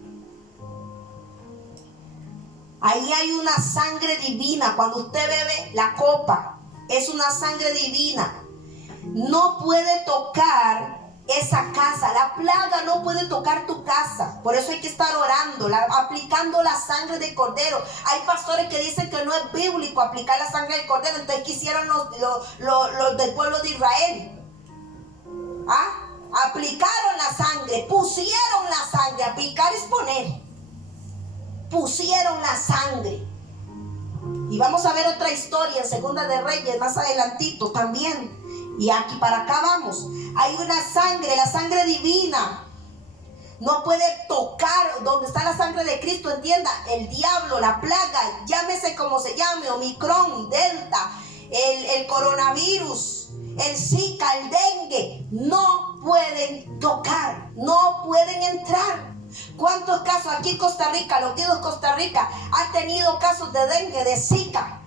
Ahí hay una sangre divina. Cuando usted bebe la copa, es una sangre divina. No puede tocar esa casa. La plaga no puede tocar tu casa. Por eso hay que estar orando, aplicando la sangre del Cordero. Hay pastores que dicen que no es bíblico aplicar la sangre del Cordero. Entonces, ¿qué hicieron los del pueblo de Israel? Aplicaron la sangre, pusieron la sangre. Aplicar es poner. Pusieron la sangre. Y vamos a ver otra historia en Segunda de Reyes, más adelantito también. Y aquí para acá vamos. Hay una sangre, la sangre divina. No puede tocar donde está la sangre de Cristo, entienda. El diablo, la plaga, llámese como se llame, Omicron, Delta, el coronavirus, el Zika, el dengue, no pueden tocar, no pueden entrar. ¿Cuántos casos aquí en Costa Rica, los Guidos Costa Rica, han tenido casos de dengue, de zika?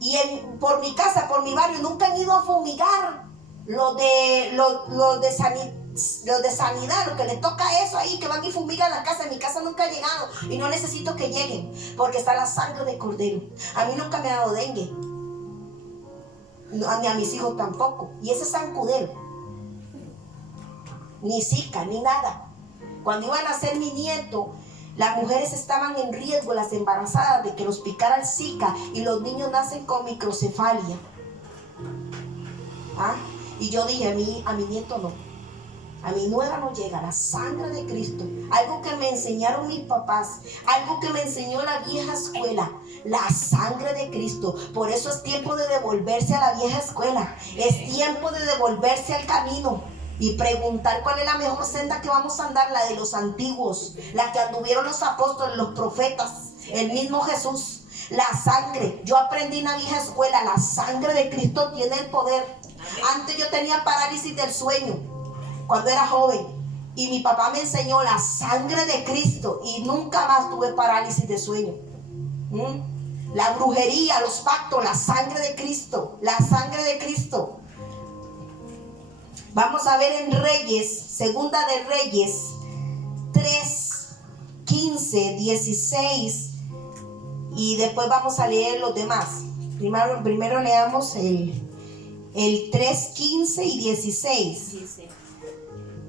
Y por mi casa, por mi barrio, nunca han ido a fumigar los de sanidad, lo que les toca eso ahí, que van y fumigan la casa. En mi casa nunca ha llegado y no necesito que lleguen, porque está la sangre de cordero. A mí nunca me ha dado dengue, ni a mis hijos tampoco. Y ese es zancudero, ni zika, ni nada. Cuando iban a nacer mi nieto, las mujeres estaban en riesgo, las embarazadas, de que los picara el zika, y los niños nacen con microcefalia. Y yo dije, a mi nieto no, a mi nuera no llega. La sangre de Cristo, algo que me enseñaron mis papás, algo que me enseñó la vieja escuela, la sangre de Cristo. Por eso es tiempo de devolverse a la vieja escuela, es tiempo de devolverse al camino y preguntar cuál es la mejor senda que vamos a andar, la de los antiguos, la que anduvieron los apóstoles, los profetas, el mismo Jesús. La sangre, yo aprendí en la vieja escuela, la sangre de Cristo tiene el poder. Antes yo tenía parálisis del sueño cuando era joven, y mi papá me enseñó la sangre de Cristo y nunca más tuve parálisis de sueño. La brujería, los pactos, la sangre de Cristo, la sangre de Cristo. Vamos a ver en Reyes, Segunda de Reyes 3, 15, 16, y después vamos a leer los demás. Primero leamos el 3, 15 y 16. Dice: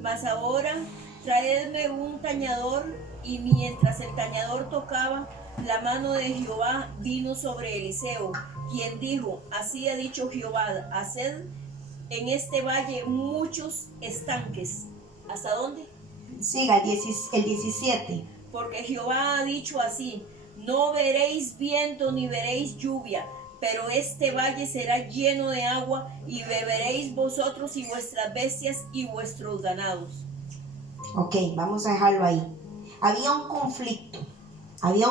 mas ahora traedme un tañedor. Y mientras el tañedor tocaba, la mano de Jehová vino sobre Eliseo, quien dijo: así ha dicho Jehová, haced en este valle muchos estanques. ¿Hasta dónde? Siga el 17. Porque Jehová ha dicho así: no veréis viento ni veréis lluvia, pero este valle será lleno de agua, y beberéis vosotros y vuestras bestias y vuestros ganados. Ok, vamos a dejarlo ahí. Había un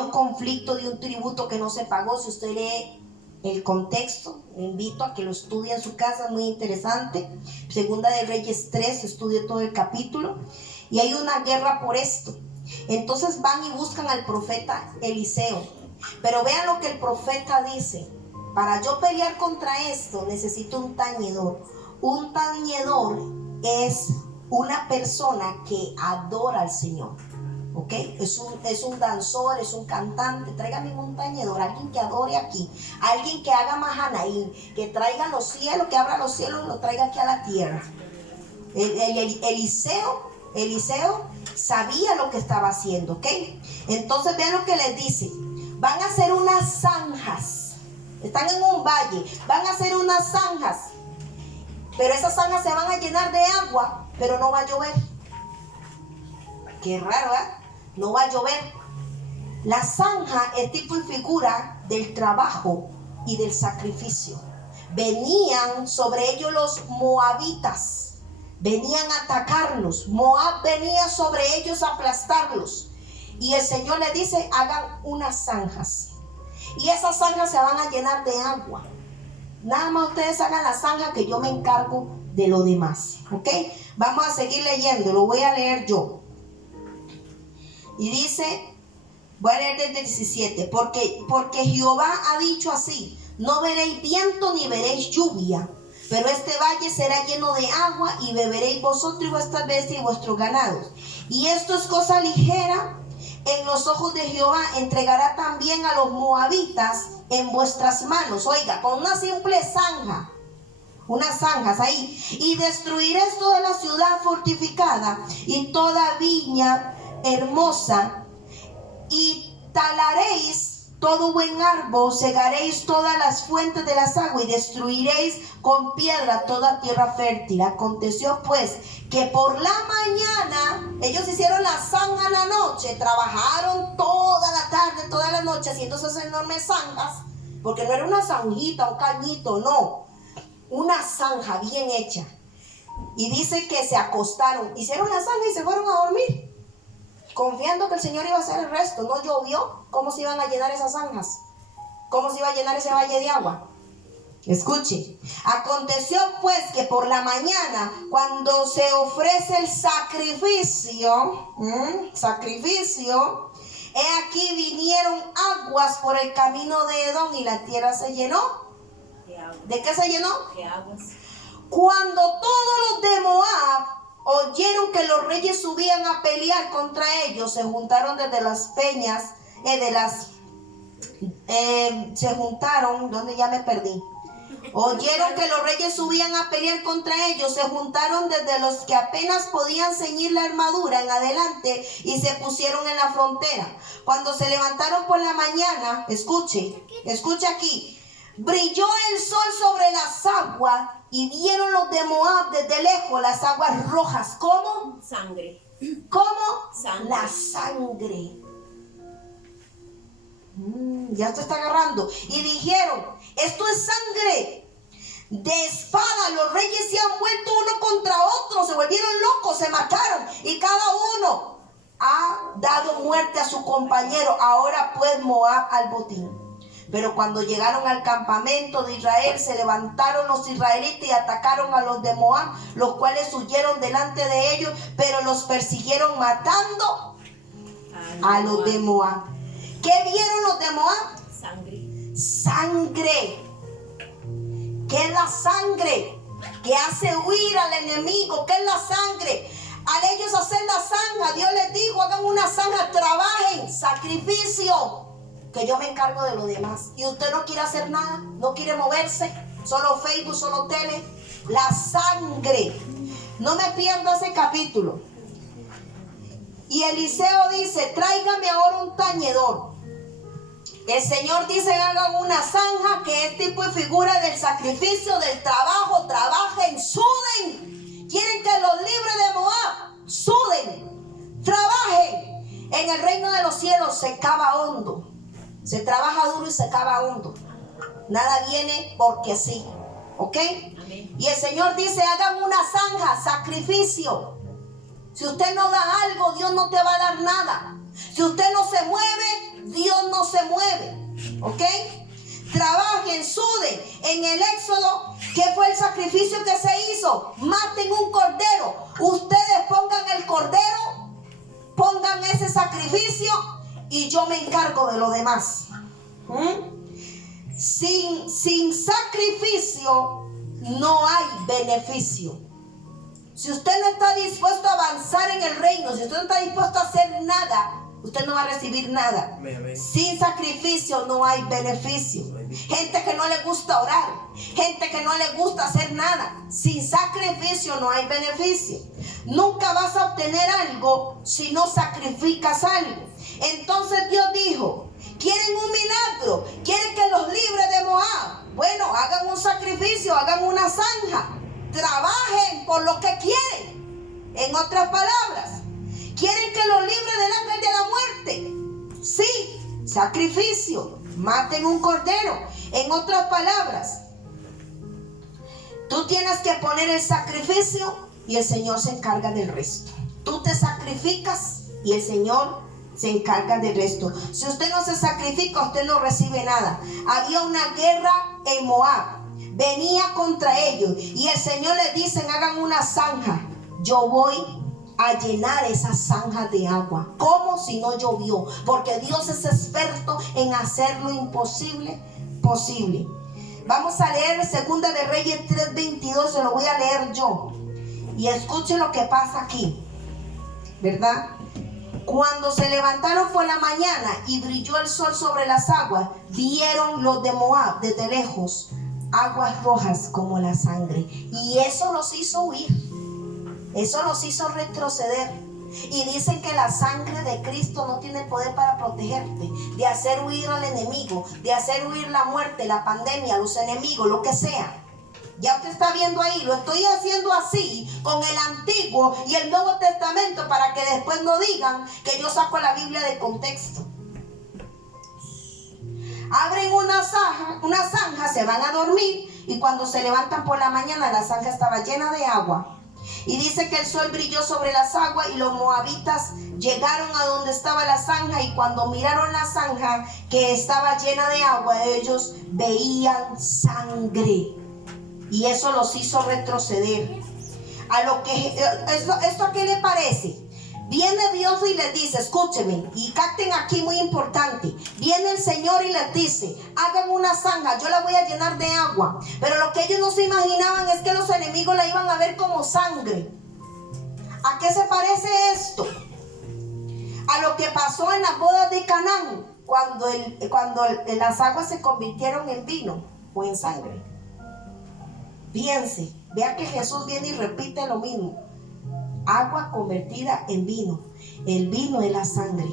conflicto de un tributo que no se pagó. Si usted lee el contexto, le invito a que lo estudie en su casa, es muy interesante. Segunda de Reyes 3, estudie todo el capítulo, y hay una guerra por esto. Entonces van y buscan al profeta Eliseo, pero vean lo que el profeta dice: para yo pelear contra esto necesito un tañedor. Un tañedor es una persona que adora al Señor, ¿ok? Es un danzor, es un cantante. Tráigame un tañedor, alguien que adore aquí, alguien que haga Mahanaim, que traiga los cielos, que abra los cielos y lo traiga aquí a la tierra. Eliseo sabía lo que estaba haciendo, ¿ok? Entonces vean lo que les dice: van a hacer unas zanjas. Están en un valle, van a hacer unas zanjas, pero esas zanjas se van a llenar de agua, pero no va a llover. Qué raro, ¿eh? No va a llover. La zanja es tipo y figura del trabajo y del sacrificio. Venían sobre ellos los moabitas, venían a atacarlos. Moab venía sobre ellos a aplastarlos, y el Señor le dice: hagan unas zanjas, y esas zanjas se van a llenar de agua. Nada más ustedes hagan la zanja, que yo me encargo de lo demás, ¿ok? Vamos a seguir leyendo, lo voy a leer yo. Y dice, voy a leer desde el 17: porque Jehová ha dicho así: no veréis viento ni veréis lluvia, pero este valle será lleno de agua, y beberéis vosotros y vuestras bestias y vuestros ganados. Y esto es cosa ligera en los ojos de Jehová. Entregará también a los moabitas en vuestras manos. Oiga, con una simple zanja, unas zanjas ahí, y destruiréis toda la ciudad fortificada y toda viña hermosa, y talaréis todo buen árbol, cegaréis todas las fuentes de las aguas, y destruiréis con piedra toda tierra fértil. Aconteció pues que por la mañana ellos hicieron la zanja en la noche, trabajaron toda la tarde, toda la noche, haciendo esas enormes zanjas, porque no era una zanjita, un cañito, no, una zanja bien hecha. Y dice que se acostaron, hicieron la zanja y se fueron a dormir, confiando que el Señor iba a hacer el resto. No llovió. ¿Cómo se iban a llenar esas zanjas? ¿Cómo se iba a llenar ese valle de agua? Escuche. Aconteció pues que por la mañana, cuando se ofrece el sacrificio, he aquí vinieron aguas por el camino de Edom y la tierra se llenó. ¿De qué se llenó? ¿Qué aguas? Cuando todos los de Moab oyeron que los reyes subían a pelear contra ellos, se juntaron desde las peñas, se juntaron, ¿dónde ya me perdí? Oyeron que los reyes subían a pelear contra ellos, se juntaron desde los que apenas podían ceñir la armadura en adelante y se pusieron en la frontera. Cuando se levantaron por la mañana, escuche aquí, brilló el sol sobre las aguas y vieron los de Moab desde lejos las aguas rojas. ¿Cómo? Sangre. ¿Cómo? Sangre. La sangre. Ya se está agarrando. Y dijeron, esto es sangre de espada. Los reyes se han vuelto uno contra otro, se volvieron locos, se mataron y cada uno ha dado muerte a su compañero. Ahora pues Moab al botín. Pero cuando llegaron al campamento de Israel, se levantaron los israelitas y atacaron a los de Moab, los cuales huyeron delante de ellos, pero los persiguieron matando a los de Moab. ¿Qué vieron los de Moab? Sangre. Sangre. ¿Qué es la sangre? Que hace huir al enemigo. ¿Qué es la sangre? Al ellos hacer la zanja, Dios les dijo, hagan una zanja, trabajen, sacrificio, que yo me encargo de lo demás. Y usted no quiere hacer nada, no quiere moverse, solo Facebook, solo tele. La sangre. No me pierda ese capítulo. Y Eliseo dice, tráigame ahora un tañedor. El Señor dice, hagan una zanja, que es tipo y figura del sacrificio, del trabajo. Trabajen, suden. Quieren que los libre de Moab suden, trabajen. En el reino de los cielos se cava hondo. Se trabaja duro y se cava hondo. Nada viene porque sí. ¿Ok? Amén. Y el Señor dice, hagan una zanja, sacrificio. Si usted no da algo, Dios no te va a dar nada. Si usted no se mueve, Dios no se mueve. ¿Ok? Trabajen, suden. En el Éxodo, ¿qué fue el sacrificio que se hizo? Maten un cordero. Ustedes pongan el cordero, pongan ese sacrificio y yo me encargo de lo demás. Sin sacrificio no hay beneficio. Si usted no está dispuesto a avanzar en el reino, si usted no está dispuesto a hacer nada, usted no va a recibir nada. Sin sacrificio no hay beneficio. Gente que no le gusta orar, gente que no le gusta hacer nada. Sin sacrificio no hay beneficio. Nunca vas a obtener algo si no sacrificas algo. Entonces Dios dijo, ¿quieren un milagro? ¿Quieren que los libre de Moab? Bueno, hagan un sacrificio, hagan una zanja. Trabajen por lo que quieren. En otras palabras, ¿quieren que los libre del ángel de la muerte? Sí, sacrificio. Maten un cordero. En otras palabras, tú tienes que poner el sacrificio y el Señor se encarga del resto. Tú te sacrificas y el Señor se encarga del resto. Si usted no se sacrifica, usted no recibe nada. Había una guerra en Moab. Venía contra ellos y el Señor les dice, hagan una zanja. Yo voy a llenar esas zanjas de agua. ¿Cómo? Si no llovió. Porque Dios es experto en hacer lo imposible posible. Vamos a leer 2 de Reyes 3:22. Se lo voy a leer yo. Y escuchen lo que pasa aquí. ¿Verdad? Cuando se levantaron por la mañana y brilló el sol sobre las aguas, vieron los de Moab desde lejos aguas rojas como la sangre. Y eso los hizo huir. Eso los hizo retroceder. Y dicen que la sangre de Cristo no tiene poder para protegerte, de hacer huir al enemigo, de hacer huir la muerte, la pandemia, los enemigos, lo que sea. Ya usted está viendo ahí, lo estoy haciendo así con el Antiguo y el Nuevo Testamento para que después no digan que yo saco la Biblia de contexto. Abren una zanja, se van a dormir y cuando se levantan por la mañana la zanja estaba llena de agua. Y dice que el sol brilló sobre las aguas y los moabitas llegaron a donde estaba la zanja, y cuando miraron la zanja que estaba llena de agua, ellos veían sangre, y eso los hizo retroceder. A lo que esto ¿a qué le parece? Viene Dios y les dice, escúchenme y capten aquí, muy importante. Viene el Señor y les dice, hagan una zanja, yo la voy a llenar de agua. Pero lo que ellos no se imaginaban es que los enemigos la iban a ver como sangre. ¿A qué se parece esto? A lo que pasó en las bodas de Canaán, cuando las aguas se convirtieron en vino o en sangre. Fíjense, vea que Jesús viene y repite lo mismo. Agua convertida en vino. El vino es la sangre.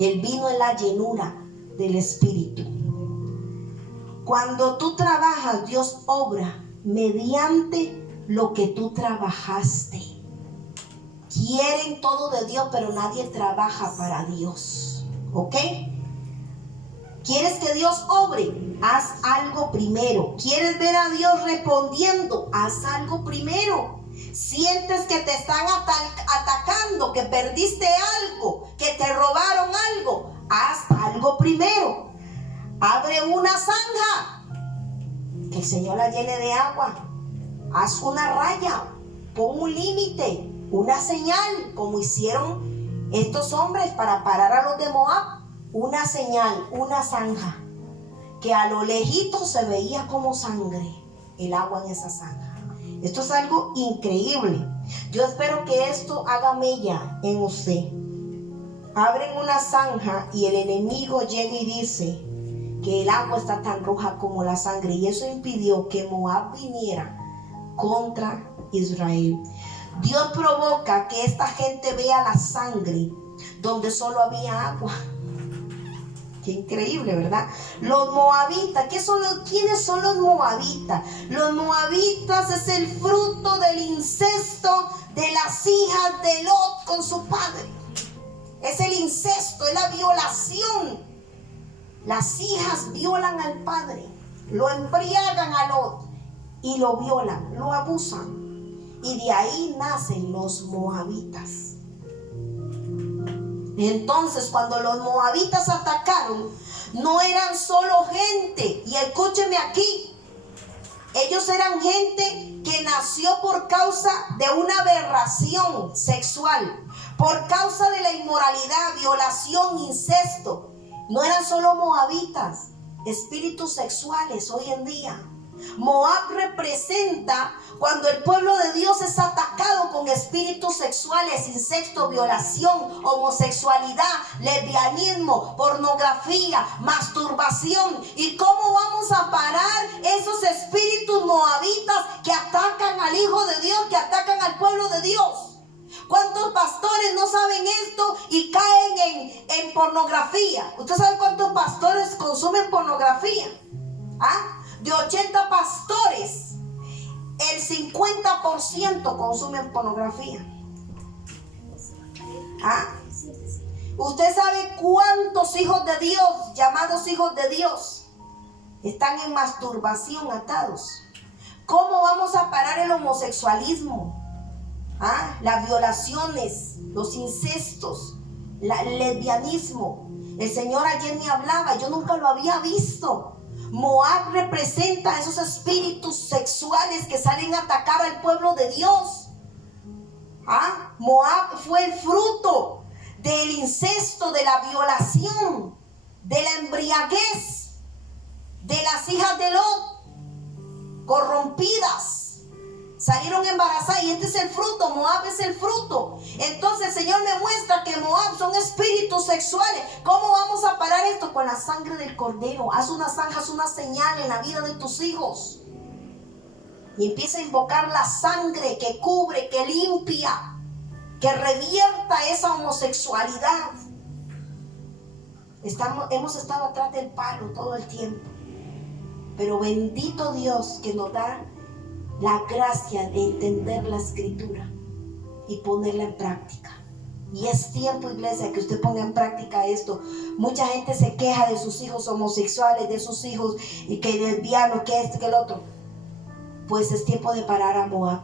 El vino es la llenura del Espíritu. Cuando tú trabajas, Dios obra mediante lo que tú trabajaste. Quieren todo de Dios, pero nadie trabaja para Dios. ¿Ok? ¿Quieres que Dios obre? Haz algo primero. ¿Quieres ver a Dios respondiendo? Haz algo primero. Sientes que te están atacando, que perdiste algo, que te robaron algo, haz algo primero. Abre una zanja, que el Señor la llene de agua. Haz una raya, pon un límite, una señal, como hicieron estos hombres para parar a los de Moab. Una señal, una zanja, que a lo lejito se veía como sangre el agua en esa zanja. Esto es algo increíble. Yo espero que esto haga mella en usted. Abren una zanja y el enemigo llega y dice que el agua está tan roja como la sangre, y eso impidió que Moab viniera contra Israel. Dios provoca que esta gente vea la sangre donde solo había agua. Qué increíble, ¿verdad? Los moabitas, ¿quiénes son los moabitas? Los moabitas es el fruto del incesto de las hijas de Lot con su padre. Es el incesto, es la violación. Las hijas violan al padre, lo embriagan a Lot y lo violan, lo abusan. Y de ahí nacen los moabitas. Entonces, cuando los moabitas atacaron, no eran solo gente, y escúcheme aquí, ellos eran gente que nació por causa de una aberración sexual, por causa de la inmoralidad, violación, incesto. No eran solo moabitas, espíritus sexuales hoy en día. Moab representa cuando el pueblo de Dios es atacado con espíritus sexuales, incesto, violación, homosexualidad, lesbianismo, pornografía, masturbación. ¿Y cómo vamos a parar esos espíritus moabitas que atacan al Hijo de Dios, que atacan al pueblo de Dios? ¿Cuántos pastores no saben esto y caen en pornografía? ¿Usted sabe cuántos pastores consumen pornografía? ¿Ah? De 80 pastores, el 50% consumen pornografía. ¿Ah? ¿Usted sabe cuántos hijos de Dios, llamados hijos de Dios, están en masturbación atados? ¿Cómo vamos a parar el homosexualismo? ¿Ah? Las violaciones, los incestos, el lesbianismo. El Señor ayer me hablaba, yo nunca lo había visto. Moab representa esos espíritus sexuales que salen a atacar al pueblo de Dios. ¿Ah? Moab fue el fruto del incesto, de la violación, de la embriaguez, de las hijas de Lot, corrompidas. Salieron embarazadas y este es el fruto, Moab es el fruto. Entonces el Señor me muestra que Moab son espíritus sexuales. ¿Cómo vamos a parar esto? Con la sangre del Cordero. Haz una zanja, haz una señal en la vida de tus hijos. Y empieza a invocar la sangre que cubre, que limpia, que revierta esa homosexualidad. Hemos estado atrás del palo todo el tiempo. Pero bendito Dios que nos da la gracia de entender la Escritura y ponerla en práctica. Y es tiempo, iglesia, que usted ponga en práctica esto. Mucha gente se queja de sus hijos homosexuales, de sus hijos y que lesbianos, que esto, que el otro. Pues es tiempo de parar a Moab.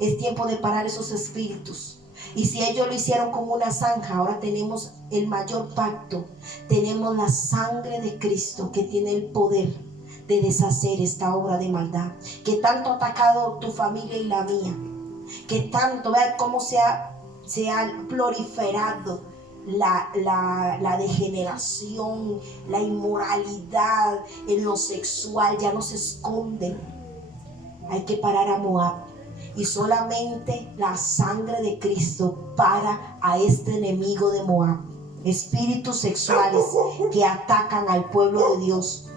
Es tiempo de parar esos espíritus. Y si ellos lo hicieron con una zanja, ahora tenemos el mayor pacto. Tenemos la sangre de Cristo que tiene el poder de deshacer esta obra de maldad que tanto ha atacado tu familia y la mía. Que tanto, vean cómo se ha proliferado la degeneración, la inmoralidad en lo sexual. Ya no se esconden. Hay que parar a Moab. Y solamente la sangre de Cristo para a este enemigo de Moab. Espíritus sexuales que atacan al pueblo de Dios.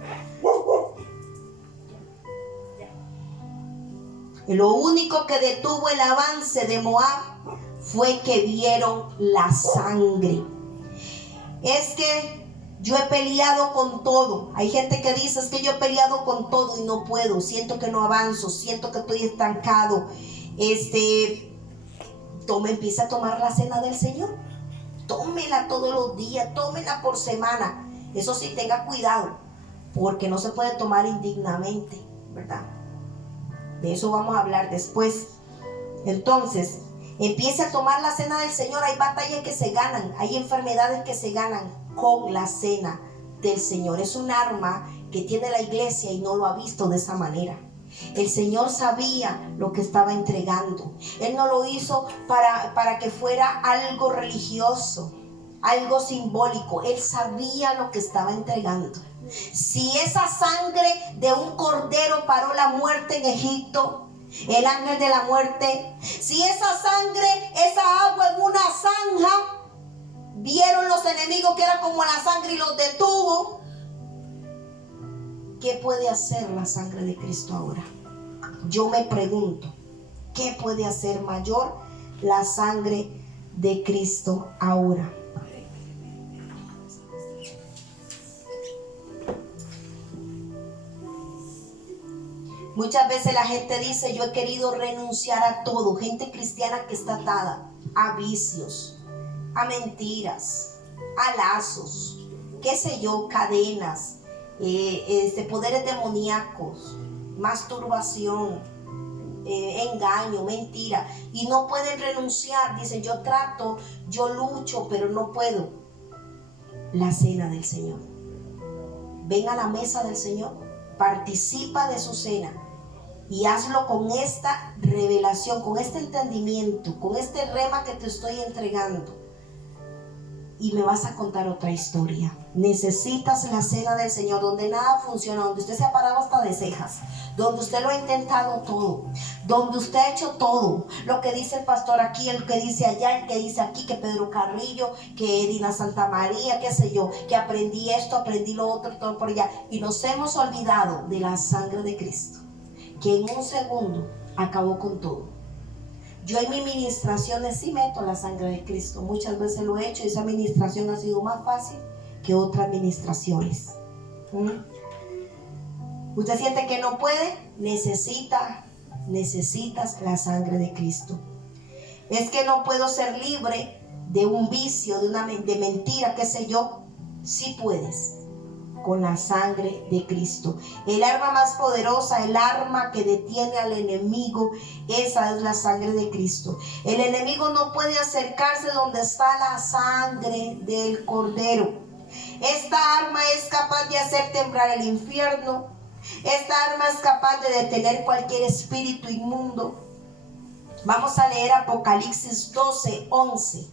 Lo único que detuvo el avance de Moab fue que vieron la sangre. Es que yo he peleado con todo. Hay gente que dice, es que yo he peleado con todo y no puedo. Siento que no avanzo, siento que estoy estancado. Empieza a tomar la cena del Señor. Tómela todos los días, tómela por semana. Eso sí, tenga cuidado, porque no se puede tomar indignamente, ¿verdad? De eso vamos a hablar después. Entonces, empiece a tomar la cena del Señor. Hay batallas que se ganan, hay enfermedades que se ganan con la cena del Señor. Es un arma que tiene la iglesia y no lo ha visto de esa manera. El Señor sabía lo que estaba entregando. Él no lo hizo para que fuera algo religioso, algo simbólico. Él sabía lo que estaba entregando. Si esa sangre de un cordero paró la muerte en Egipto, el ángel de la muerte, si esa sangre, esa agua en una zanja, vieron los enemigos que era como la sangre y los detuvo, ¿qué puede hacer la sangre de Cristo ahora? Yo me pregunto, ¿qué puede hacer mayor la sangre de Cristo ahora? Muchas veces la gente dice, yo he querido renunciar a todo. Gente cristiana que está atada a vicios, a mentiras, a lazos, qué sé yo, cadenas, poderes demoníacos, masturbación, engaño, mentira, y no pueden renunciar. Dicen, yo trato, yo lucho, pero no puedo. La cena del Señor. Ven a la mesa del Señor, participa de su cena y hazlo con esta revelación, con este entendimiento, con este rema que te estoy entregando. Y me vas a contar otra historia. Necesitas la cena del Señor, donde nada funciona, donde usted se ha parado hasta de cejas, donde usted lo ha intentado todo, donde usted ha hecho todo, lo que dice el pastor aquí, el que dice allá, el que dice aquí, que Pedro Carrillo, que Edina Santa María, qué sé yo, que aprendí esto, aprendí lo otro, todo por allá, y nos hemos olvidado de la sangre de Cristo, que en un segundo acabó con todo. Yo en mis ministraciones sí meto la sangre de Cristo. Muchas veces lo he hecho y esa ministración ha sido más fácil que otras ministraciones. ¿Usted siente que no puede? Necesitas la sangre de Cristo. Es que no puedo ser libre de un vicio, de mentira, qué sé yo. Sí puedes, con la sangre de Cristo. El arma más poderosa, el arma que detiene al enemigo, esa es la sangre de Cristo. El enemigo no puede acercarse donde está la sangre del Cordero. Esta arma es capaz de hacer temblar el infierno. Esta arma es capaz de detener cualquier espíritu inmundo. Vamos a leer Apocalipsis 12:11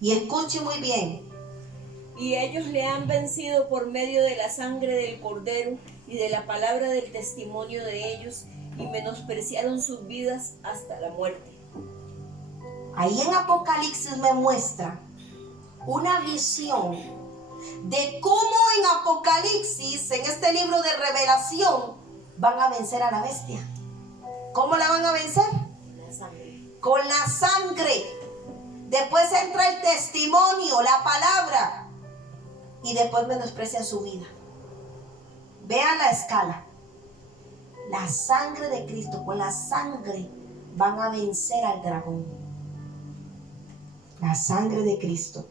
y escuche muy bien. Y ellos le han vencido por medio de la sangre del Cordero y de la palabra del testimonio de ellos, y menospreciaron sus vidas hasta la muerte. Ahí en Apocalipsis me muestra una visión de cómo en Apocalipsis, en este libro de revelación, van a vencer a la bestia. ¿Cómo la van a vencer? La sangre. Con la sangre. Después entra el testimonio, la palabra. Y después menosprecian su vida. Vean la escala. La sangre de Cristo, con la sangre van a vencer al dragón. La sangre de Cristo.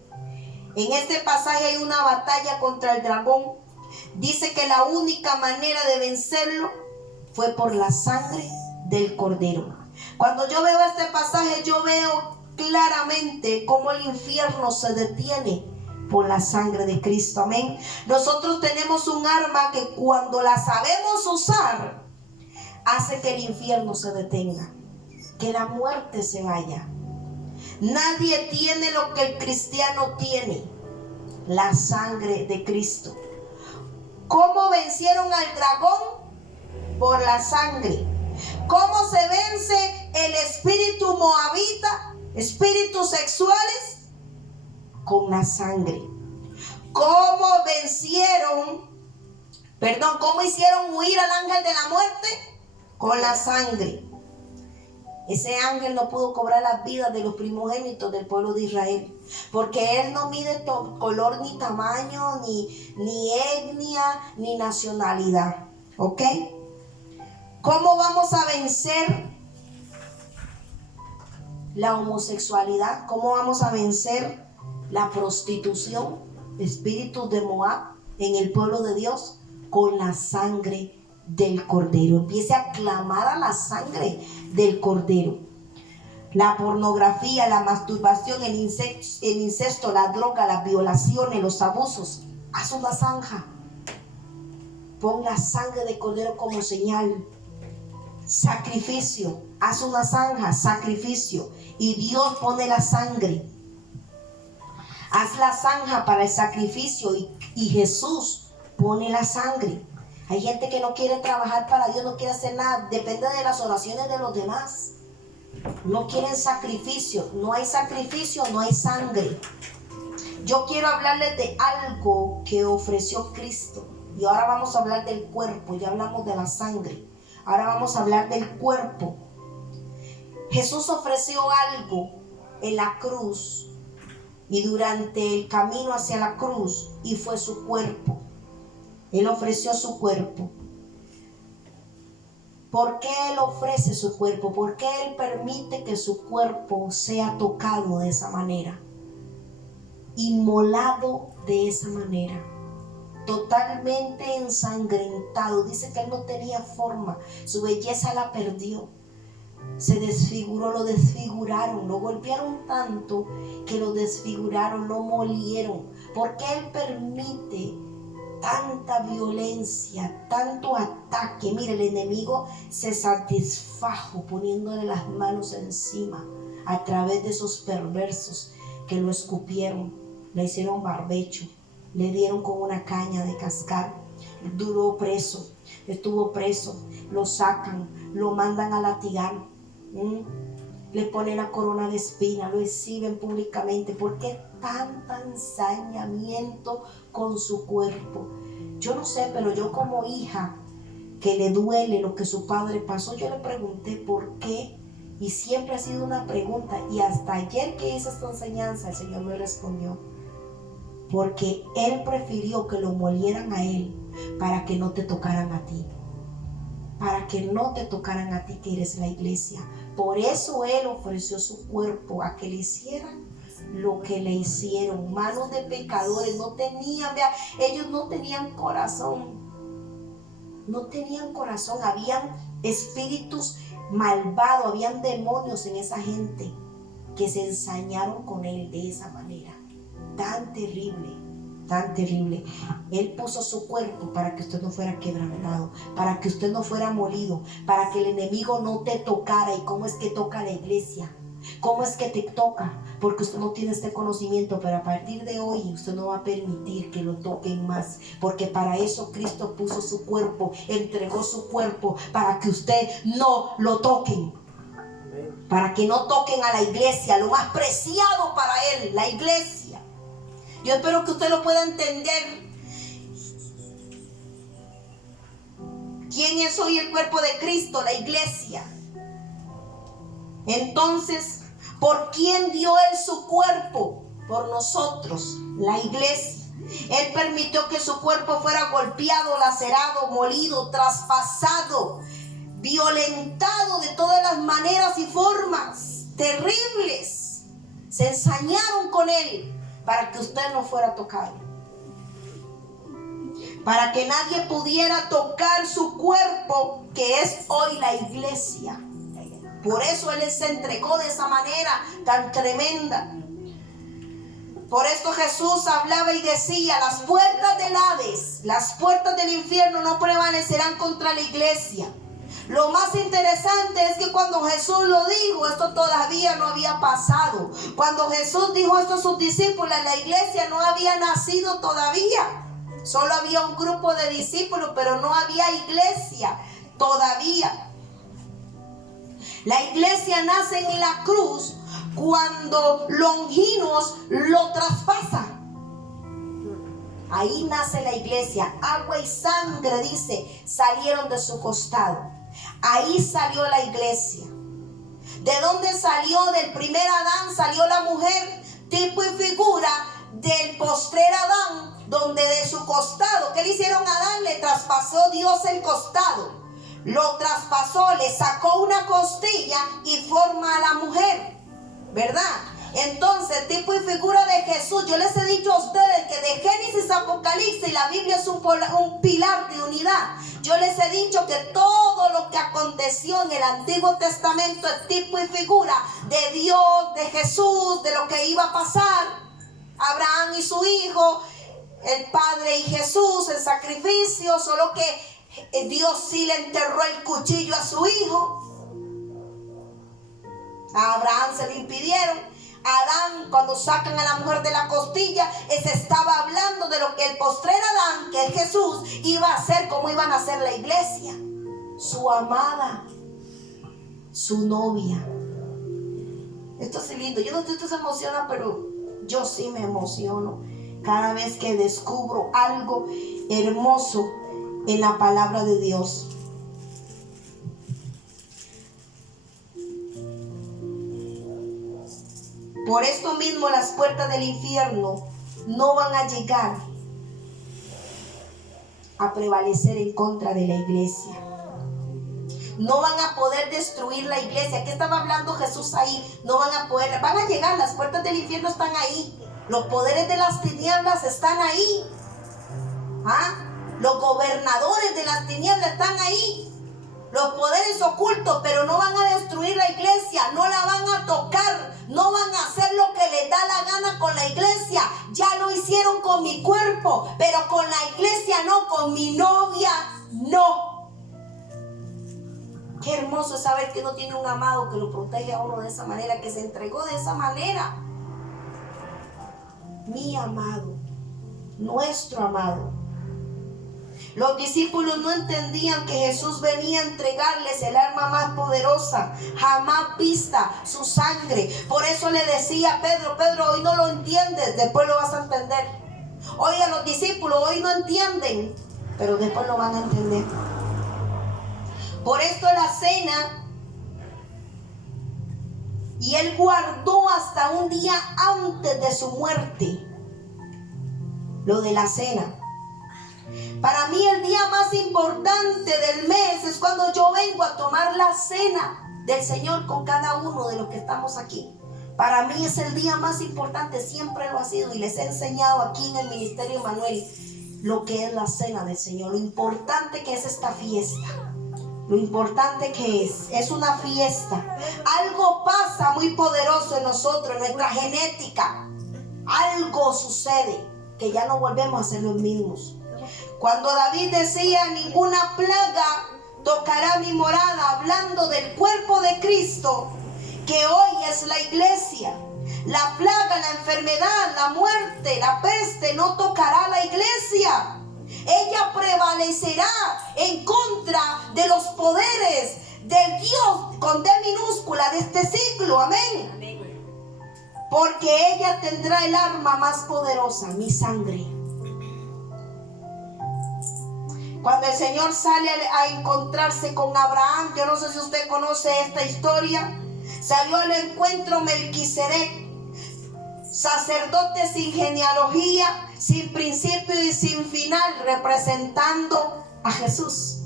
En este pasaje hay una batalla contra el dragón. Dice que la única manera de vencerlo fue por la sangre del Cordero. Cuando yo veo este pasaje, yo veo claramente cómo el infierno se detiene por la sangre de Cristo. Amén. Nosotros tenemos un arma que cuando la sabemos usar, hace que el infierno se detenga, que la muerte se vaya. Nadie tiene lo que el cristiano tiene: la sangre de Cristo. ¿Cómo vencieron al dragón? Por la sangre. ¿Cómo se vence el espíritu moabita, espíritus sexuales? Con la sangre. ¿Cómo hicieron huir al ángel de la muerte? Con la sangre. Ese ángel no pudo cobrar las vidas de los primogénitos del pueblo de Israel, porque él no mide color, ni tamaño, ni etnia, ni nacionalidad. ¿Ok? ¿Cómo vamos a vencer la homosexualidad? ¿Cómo vamos a vencer la prostitución, espíritus de Moab en el pueblo de Dios? Con la sangre del Cordero. Empiece a clamar a la sangre del Cordero. La pornografía, la masturbación, el incesto, la droga, las violaciones, los abusos. Haz una zanja. Pon la sangre del Cordero como señal. Sacrificio. Haz una zanja, sacrificio. Y Dios pone la sangre. Haz la zanja para el sacrificio y Jesús pone la sangre. Hay gente que no quiere trabajar para Dios, no quiere hacer nada, depende de las oraciones de los demás. No quieren sacrificio. No hay sacrificio, no hay sangre. Yo quiero hablarles de algo que ofreció Cristo. Y ahora vamos a hablar del cuerpo. Ya hablamos de la sangre. Ahora vamos a hablar del cuerpo. Jesús ofreció algo en la cruz y durante el camino hacia la cruz, y fue su cuerpo. Él ofreció su cuerpo. ¿Por qué Él ofrece su cuerpo? ¿Por qué Él permite que su cuerpo sea tocado de esa manera? Inmolado de esa manera. Totalmente ensangrentado. Dice que Él no tenía forma. Su belleza la perdió. Se desfiguró, lo desfiguraron, lo golpearon tanto que lo desfiguraron, lo molieron. ¿Por qué Él permite tanta violencia, tanto ataque? Mire, el enemigo se satisfajo poniéndole las manos encima a través de esos perversos que lo escupieron, le hicieron barbecho, le dieron con una caña de cascar, duró preso, estuvo preso, lo sacan, lo mandan a latigar, le ponen la corona de espina, lo exhiben públicamente. ¿Por qué tanto ensañamiento con su cuerpo? Yo no sé, pero yo como hija que le duele lo que su padre pasó, yo le pregunté por qué, y siempre ha sido una pregunta, y hasta ayer que hice esta enseñanza el Señor me respondió: porque Él prefirió que lo molieran a Él para que no te tocaran a ti, para que no te tocaran a ti que eres la iglesia. Por eso Él ofreció su cuerpo a que le hicieran lo que le hicieron. Manos de pecadores, no tenían, vea, ellos no tenían corazón. No tenían corazón, habían espíritus malvados, habían demonios en esa gente que se ensañaron con Él de esa manera. Tan terrible, tan terrible. Él puso su cuerpo para que usted no fuera quebrantado, para que usted no fuera molido, para que el enemigo no te tocara. ¿Y cómo es que toca la iglesia? ¿Cómo es que te toca? Porque usted no tiene este conocimiento, pero a partir de hoy usted no va a permitir que lo toquen más, porque para eso Cristo puso su cuerpo, entregó su cuerpo para que usted no lo toquen, para que no toquen a la iglesia, lo más preciado para Él, la iglesia. Yo espero que usted lo pueda entender. ¿Quién es hoy el cuerpo de Cristo? La iglesia. Entonces, ¿por quién dio Él su cuerpo? Por nosotros, la iglesia. Él permitió que su cuerpo fuera golpeado, lacerado, molido, traspasado, violentado de todas las maneras y formas terribles. Se ensañaron con Él para que usted no fuera tocado, para que nadie pudiera tocar su cuerpo, que es hoy la iglesia. Por eso Él se entregó de esa manera tan tremenda. Por esto Jesús hablaba y decía: las puertas del Hades, las puertas del infierno no prevalecerán contra la iglesia. Lo más interesante es que cuando Jesús lo dijo, esto todavía no había pasado. Cuando Jesús dijo esto a sus discípulos, la iglesia no había nacido todavía. Solo había un grupo de discípulos, pero no había iglesia todavía. La iglesia nace en la cruz cuando Longinos lo traspasa. Ahí nace la iglesia. Agua y sangre, dice, salieron de su costado. Ahí salió la iglesia. ¿De dónde salió? Del primer Adán salió la mujer, tipo y figura del postrer Adán, donde de su costado, ¿qué le hicieron a Adán? Le traspasó Dios el costado. Lo traspasó, le sacó una costilla y forma a la mujer, ¿verdad? Entonces, tipo y figura de Jesús. Yo les he dicho a ustedes que de Génesis a Apocalipsis la Biblia es un pilar de unidad. Yo les he dicho que todo lo que aconteció en el Antiguo Testamento es tipo y figura de Dios, de Jesús, de lo que iba a pasar. Abraham y su hijo, el Padre y Jesús, el sacrificio, solo que Dios sí le enterró el cuchillo a su hijo. A Abraham se le impidieron. Adán, cuando sacan a la mujer de la costilla, se estaba hablando de lo que el postrer Adán, que es Jesús, iba a hacer, como iban a hacer la iglesia, su amada, su novia. Esto es lindo. Yo no sé si esto se emociona, pero yo sí me emociono cada vez que descubro algo hermoso en la palabra de Dios. Por esto mismo las puertas del infierno no van a llegar a prevalecer en contra de la iglesia. No van a poder destruir la iglesia. ¿Qué estaba hablando Jesús ahí? No van a poder, van a llegar, las puertas del infierno están ahí. Los poderes de las tinieblas están ahí. Los gobernadores de las tinieblas están ahí. Los poderes ocultos, pero no van a destruir la iglesia, no la van a tocar, no van a hacer lo que les da la gana con la iglesia. Ya lo hicieron con mi cuerpo, pero con la iglesia no, con mi novia no. Qué hermoso es saber que uno tiene un amado que lo protege a uno de esa manera, que se entregó de esa manera. Mi amado, nuestro amado. Los discípulos no entendían que Jesús venía a entregarles el arma más poderosa jamás vista, su sangre. Por eso le decía a Pedro: Pedro, hoy no lo entiendes, después lo vas a entender. Hoy a los discípulos hoy no entienden, pero después lo van a entender. Por esto la cena, y él guardó hasta un día antes de su muerte lo de la cena. Para mí el día más importante del mes es cuando yo vengo a tomar la cena del Señor con cada uno de los que estamos aquí. Para mí es el día más importante, siempre lo ha sido, y les he enseñado aquí en el Ministerio Emmanuel lo que es la cena del Señor, lo importante que es esta fiesta, lo importante que es una fiesta. Algo pasa muy poderoso en nosotros, en nuestra genética. Algo sucede que ya no volvemos a ser los mismos. Cuando David decía: ninguna plaga tocará mi morada, hablando del cuerpo de Cristo, que hoy es la iglesia. La plaga, la enfermedad, la muerte, la peste no tocará la iglesia. Ella prevalecerá en contra de los poderes del Dios con D minúscula de este siglo. Amén. Porque ella tendrá el arma más poderosa, mi sangre. Cuando el Señor sale a encontrarse con Abraham, yo no sé si usted conoce esta historia, salió al encuentro Melquisedec, sacerdote sin genealogía, sin principio y sin final, representando a Jesús.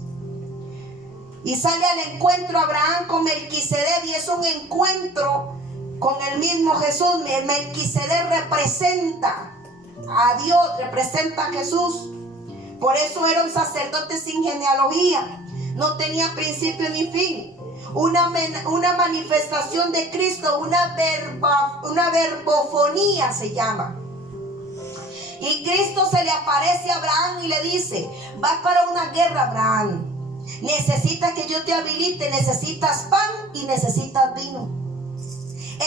Y sale al encuentro Abraham con Melquisedec, y es un encuentro con el mismo Jesús. Melquisedec representa a Dios, representa a Jesús. Por eso era un sacerdote sin genealogía, no tenía principio ni fin. una manifestación de Cristo, una verbofonía se llama. Y Cristo se le aparece a Abraham y le dice: vas para una guerra, Abraham. Necesitas que yo te habilite, necesitas pan y necesitas vino.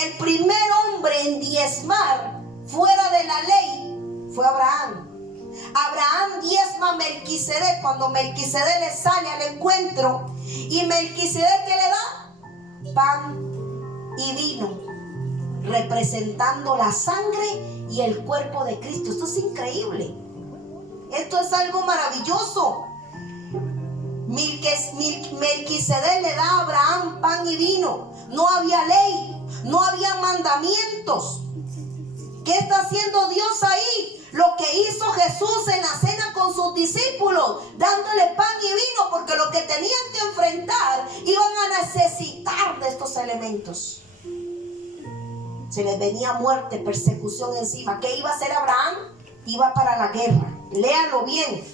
El primer hombre en diezmar fuera de la ley fue Abraham. Abraham diezma a Melquisedec cuando Melquisedec le sale al encuentro. Y Melquisedec, ¿qué le da? Pan y vino, representando la sangre y el cuerpo de Cristo. Esto es increíble. Esto es algo maravilloso. Melquisedec le da a Abraham pan y vino. No había ley, no había mandamientos. ¿Qué está haciendo Dios ahí? Lo que hizo Jesús en la cena con sus discípulos, dándole pan y vino, porque lo que tenían que enfrentar iban a necesitar de estos elementos. Se les venía muerte, persecución encima. ¿Qué iba a hacer Abraham? Iba para la guerra. Léalo bien.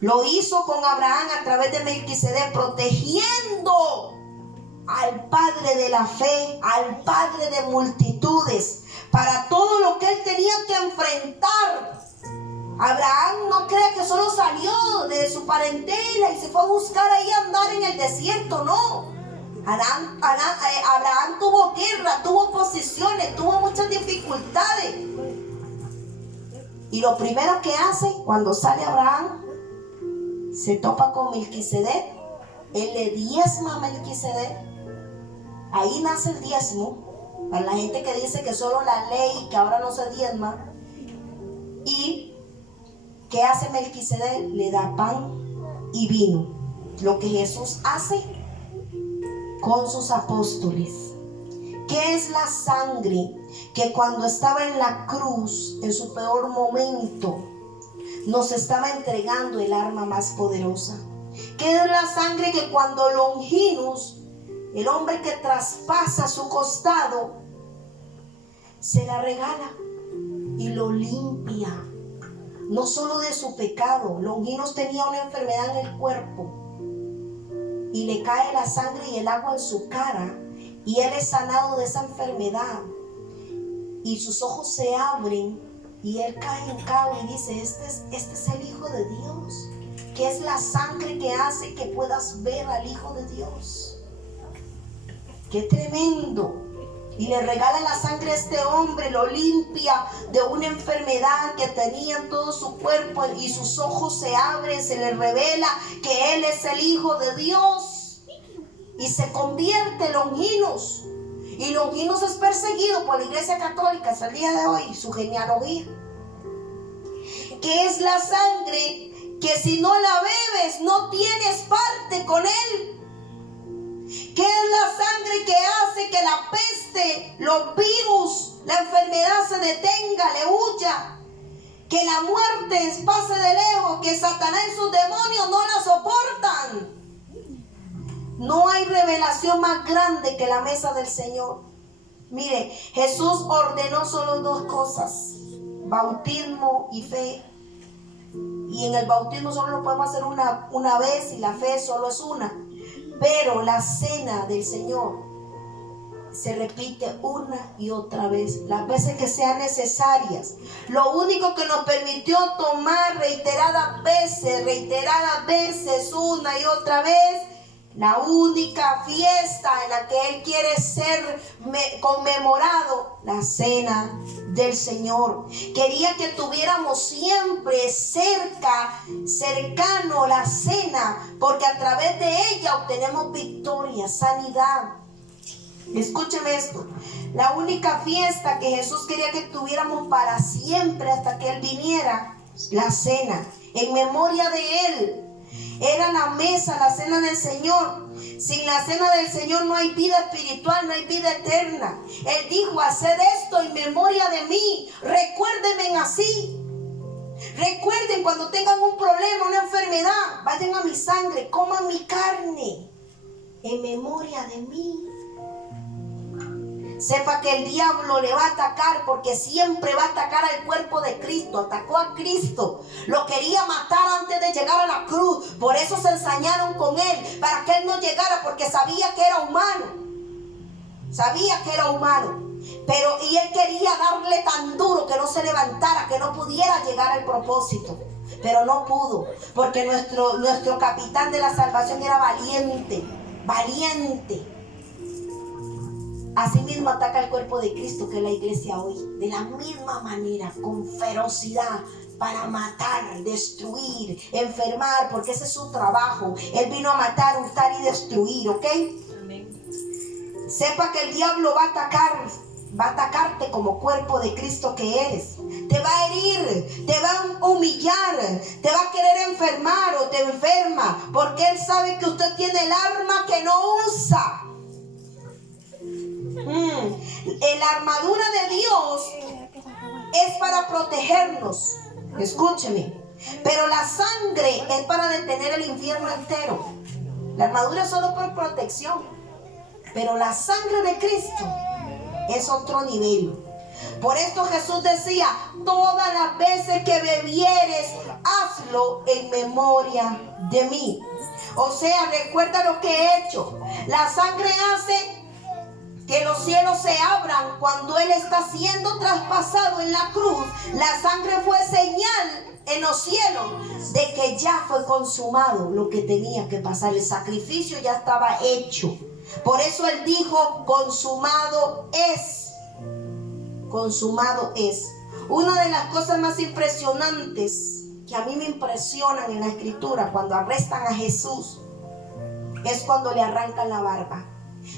Lo hizo con Abraham a través de Melquisedec, protegiendo al padre de la fe, al padre de multitudes, para todo lo que él tenía que enfrentar. Abraham no crea que solo salió de su parentela y se fue a buscar ahí andar en el desierto, no. Abraham tuvo guerra, tuvo oposiciones, tuvo muchas dificultades. Y lo primero que hace cuando sale Abraham, se topa con Melquisedec. Él le diezma a Melquisedec. Ahí nace el diezmo. Para la gente que dice que solo la ley, que ahora no se diezma. ¿Y qué hace Melquisedec? Le da pan y vino. Lo que Jesús hace con sus apóstoles. ¿Qué es la sangre? Que cuando estaba en la cruz, en su peor momento, nos estaba entregando el arma más poderosa. ¿Qué es la sangre? Que cuando Longinus, el hombre que traspasa su costado, se la regala y lo limpia, no solo de su pecado. Longinus tenía una enfermedad en el cuerpo y le cae la sangre y el agua en su cara, y él es sanado de esa enfermedad, y sus ojos se abren y él cae en cabo y dice: este es el Hijo de Dios. Que es la sangre que hace que puedas ver al Hijo de Dios. ¡Qué tremendo! Y le regala la sangre a este hombre, lo limpia de una enfermedad que tenía en todo su cuerpo, y sus ojos se abren, se le revela que él es el Hijo de Dios, y se convierte Longinus. Y Longinus es perseguido por la Iglesia Católica hasta el día de hoy, su genealogía. Que es la sangre que si no la bebes no tienes parte con él. ¿Qué es la sangre que hace que la peste, los virus, la enfermedad se detenga, le huya? Que la muerte pase de lejos, que Satanás y sus demonios no la soportan. No hay revelación más grande que la mesa del Señor. Mire, Jesús ordenó solo dos cosas: bautismo y fe. Y en el bautismo solo lo podemos hacer una vez, y la fe solo es una. Pero la cena del Señor se repite una y otra vez, las veces que sean necesarias. Lo único que nos permitió tomar reiteradas veces, una y otra vez, la única fiesta en la que Él quiere ser conmemorado, la cena del Señor. Quería que tuviéramos siempre cercano la cena, porque a través de ella obtenemos victoria, sanidad. Escúcheme esto: la única fiesta que Jesús quería que tuviéramos para siempre hasta que Él viniera, la cena, en memoria de Él. Era la mesa, la cena del Señor. Sin la cena del Señor no hay vida espiritual, no hay vida eterna. Él dijo: haced esto en memoria de mí, recuérdenme así. Recuerden cuando tengan un problema, una enfermedad, vayan a mi sangre, coman mi carne, en memoria de mí. Sepa que el diablo le va a atacar, porque siempre va a atacar al cuerpo de Cristo. Atacó a Cristo, lo quería matar antes de llegar a la cruz. Por eso se ensañaron con él, para que él no llegara, porque sabía que era humano. Sabía que era humano. Y él quería darle tan duro que no se levantara, que no pudiera llegar al propósito. Pero no pudo, porque nuestro capitán de la salvación era valiente. Valiente. Asimismo ataca el cuerpo de Cristo, que es la iglesia hoy, de la misma manera, con ferocidad, para matar, destruir, enfermar, porque ese es su trabajo. Él vino a matar, hurtar y destruir, ¿ok? Amén. Sepa que el diablo va a atacarte como cuerpo de Cristo que eres. Te va a herir, te va a humillar, te va a querer enfermar o te enferma, porque él sabe que usted tiene el arma que no usa. La armadura de Dios es para protegernos. Escúcheme. Pero la sangre es para detener el infierno entero. La armadura es solo por protección, pero la sangre de Cristo es otro nivel. Por esto Jesús decía: todas las veces que bebieres, hazlo en memoria de mí. O sea, recuerda lo que he hecho. La sangre hace que los cielos se abran cuando Él está siendo traspasado en la cruz. La sangre fue señal en los cielos de que ya fue consumado lo que tenía que pasar. El sacrificio ya estaba hecho. Por eso Él dijo: consumado es. Consumado es. Una de las cosas más impresionantes que a mí me impresionan en la escritura cuando arrestan a Jesús es cuando le arrancan la barba.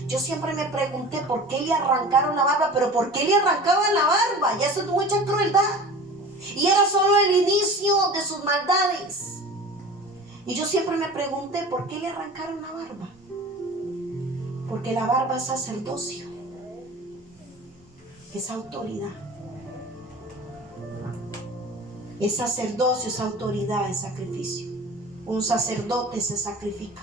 Yo siempre me pregunté por qué le arrancaron la barba, pero ¿por qué le arrancaban la barba? Ya eso es mucha crueldad. Y era solo el inicio de sus maldades. Y yo siempre me pregunté por qué le arrancaron la barba. Porque la barba es sacerdocio, es autoridad. Es sacerdocio, es autoridad, es sacrificio. Un sacerdote se sacrifica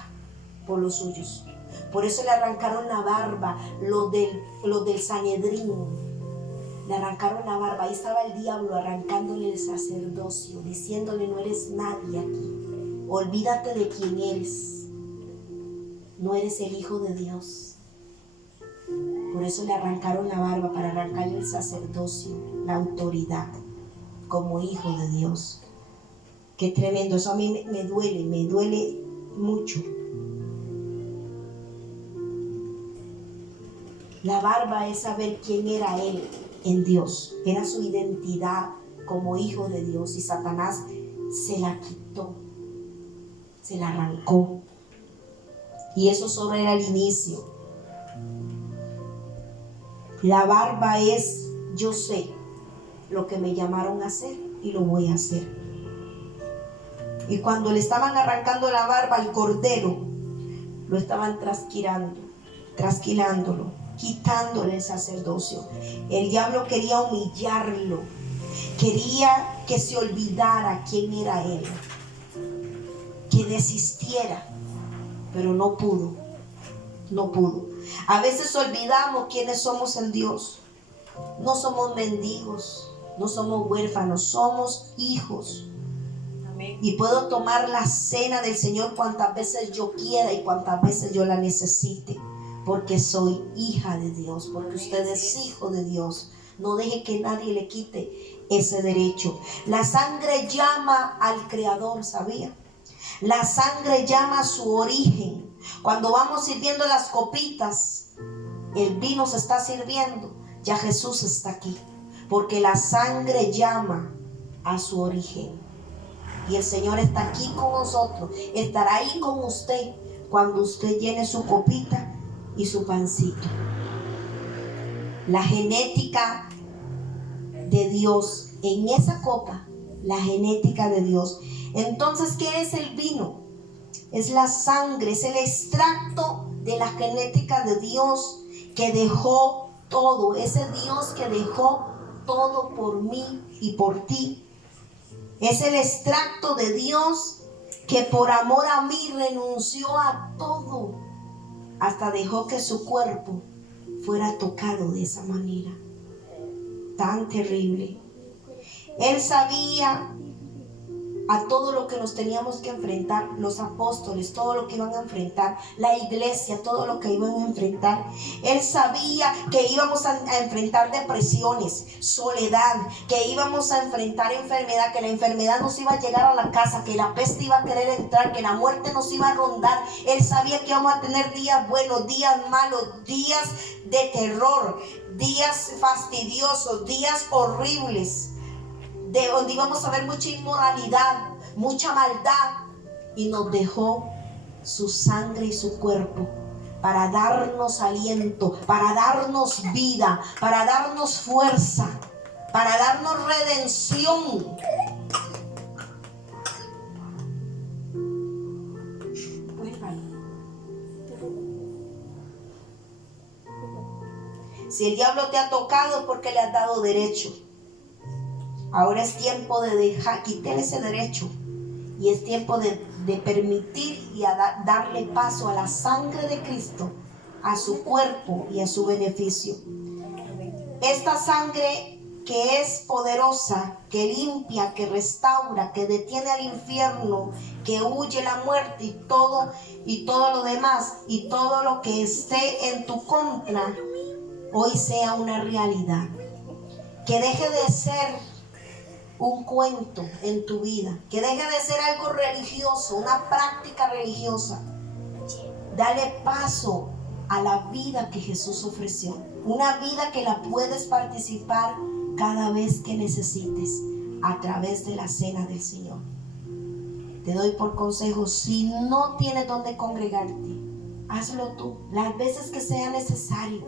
por los suyos. Por eso le arrancaron la barba, los del Sanedrín. Le arrancaron la barba. Ahí estaba el diablo arrancándole el sacerdocio, diciéndole: no eres nadie aquí. Olvídate de quién eres. No eres el Hijo de Dios. Por eso le arrancaron la barba, para arrancarle el sacerdocio, la autoridad como Hijo de Dios. Qué tremendo. Eso a mí me duele mucho. La barba es saber quién era Él en Dios. Era su identidad como Hijo de Dios. Y Satanás se la quitó, se la arrancó. Y eso solo era el inicio. La barba es: yo sé lo que me llamaron a hacer y lo voy a hacer. Y cuando le estaban arrancando la barba al cordero, lo estaban trasquilándolo, quitándole el sacerdocio. El diablo quería humillarlo, quería que se olvidara quién era él, que desistiera, pero no pudo. A veces olvidamos quiénes somos en Dios. No somos mendigos, no somos huérfanos, somos hijos. Amén. Y puedo tomar la cena del Señor cuantas veces yo quiera y cuantas veces yo la necesite, porque soy hija de Dios, porque usted es hijo de Dios. No deje que nadie le quite ese derecho. La sangre llama al Creador, ¿sabía? La sangre llama a su origen. Cuando vamos sirviendo las copitas, el vino se está sirviendo, ya Jesús está aquí, porque la sangre llama a su origen. Y el Señor está aquí con nosotros, estará ahí con usted cuando usted llene su copita y su pancito. La genética de Dios en esa copa, la genética de Dios. Entonces, ¿qué es el vino? Es la sangre, es el extracto de la genética de Dios que dejó todo. Ese Dios que dejó todo por mí y por ti. Es el extracto de Dios que por amor a mí renunció a todo, hasta dejó que su cuerpo fuera tocado de esa manera tan terrible. Él sabía a todo lo que nos teníamos que enfrentar, los apóstoles, todo lo que iban a enfrentar, la iglesia, todo lo que iban a enfrentar. Él sabía que íbamos a enfrentar depresiones, soledad, que íbamos a enfrentar enfermedad, que la enfermedad nos iba a llegar a la casa, que la peste iba a querer entrar, que la muerte nos iba a rondar. Él sabía que íbamos a tener días buenos, días malos, días de terror, días fastidiosos, días horribles, de donde íbamos a ver mucha inmoralidad, mucha maldad, y nos dejó su sangre y su cuerpo para darnos aliento, para darnos vida, para darnos fuerza, para darnos redención. Si el diablo te ha tocado es porque le has dado derecho. Ahora es tiempo de quitarle ese derecho, y es tiempo de permitir y darle paso a la sangre de Cristo, a su cuerpo y a su beneficio. Esta sangre que es poderosa, que limpia, que restaura, que detiene al infierno, que huye la muerte y todo lo demás, y todo lo que esté en tu contra, hoy sea una realidad. Que deje de ser un cuento en tu vida, que deje de ser algo religioso, una práctica religiosa. Dale paso a la vida que Jesús ofreció, una vida que la puedes participar cada vez que necesites a través de la cena del Señor. Te doy por consejo, si no tienes donde congregarte, hazlo tú, las veces que sea necesario,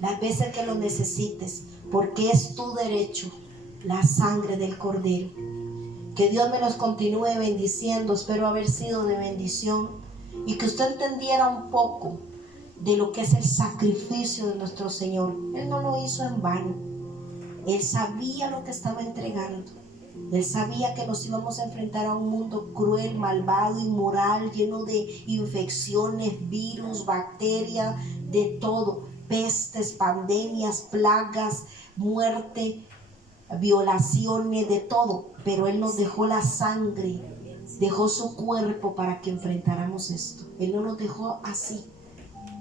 las veces que lo necesites, porque es tu derecho. La sangre del Cordero. Que Dios me los continúe bendiciendo. Espero haber sido de bendición y que usted entendiera un poco de lo que es el sacrificio de nuestro Señor. Él no lo hizo en vano. Él sabía lo que estaba entregando. Él sabía que nos íbamos a enfrentar a un mundo cruel, malvado, inmoral, lleno de infecciones, virus, bacterias, de todo, pestes, pandemias, plagas, muerte, violaciones, de todo. Pero Él nos dejó la sangre, dejó su cuerpo para que enfrentáramos esto. Él no nos dejó así,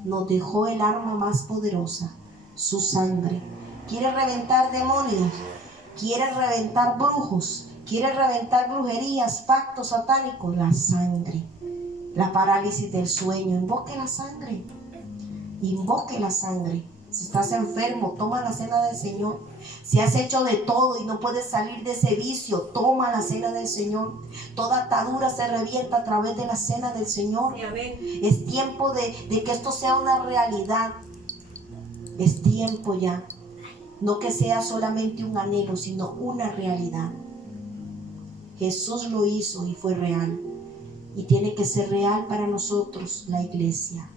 nos dejó el arma más poderosa, su sangre. ¿Quiere reventar demonios? ¿Quiere reventar brujos? ¿Quiere reventar brujerías, pactos satánicos? La sangre. La parálisis del sueño, invoque la sangre. Invoque la sangre. Si estás enfermo, toma la cena del Señor. Si has hecho de todo y no puedes salir de ese vicio, toma la cena del Señor. Toda atadura se revienta a través de la cena del Señor. Es tiempo de que esto sea una realidad. Es tiempo ya. No que sea solamente un anhelo, sino una realidad. Jesús lo hizo y fue real. Y tiene que ser real para nosotros, la iglesia.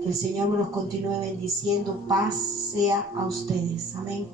Que el Señor nos continúe bendiciendo. Paz sea a ustedes. Amén.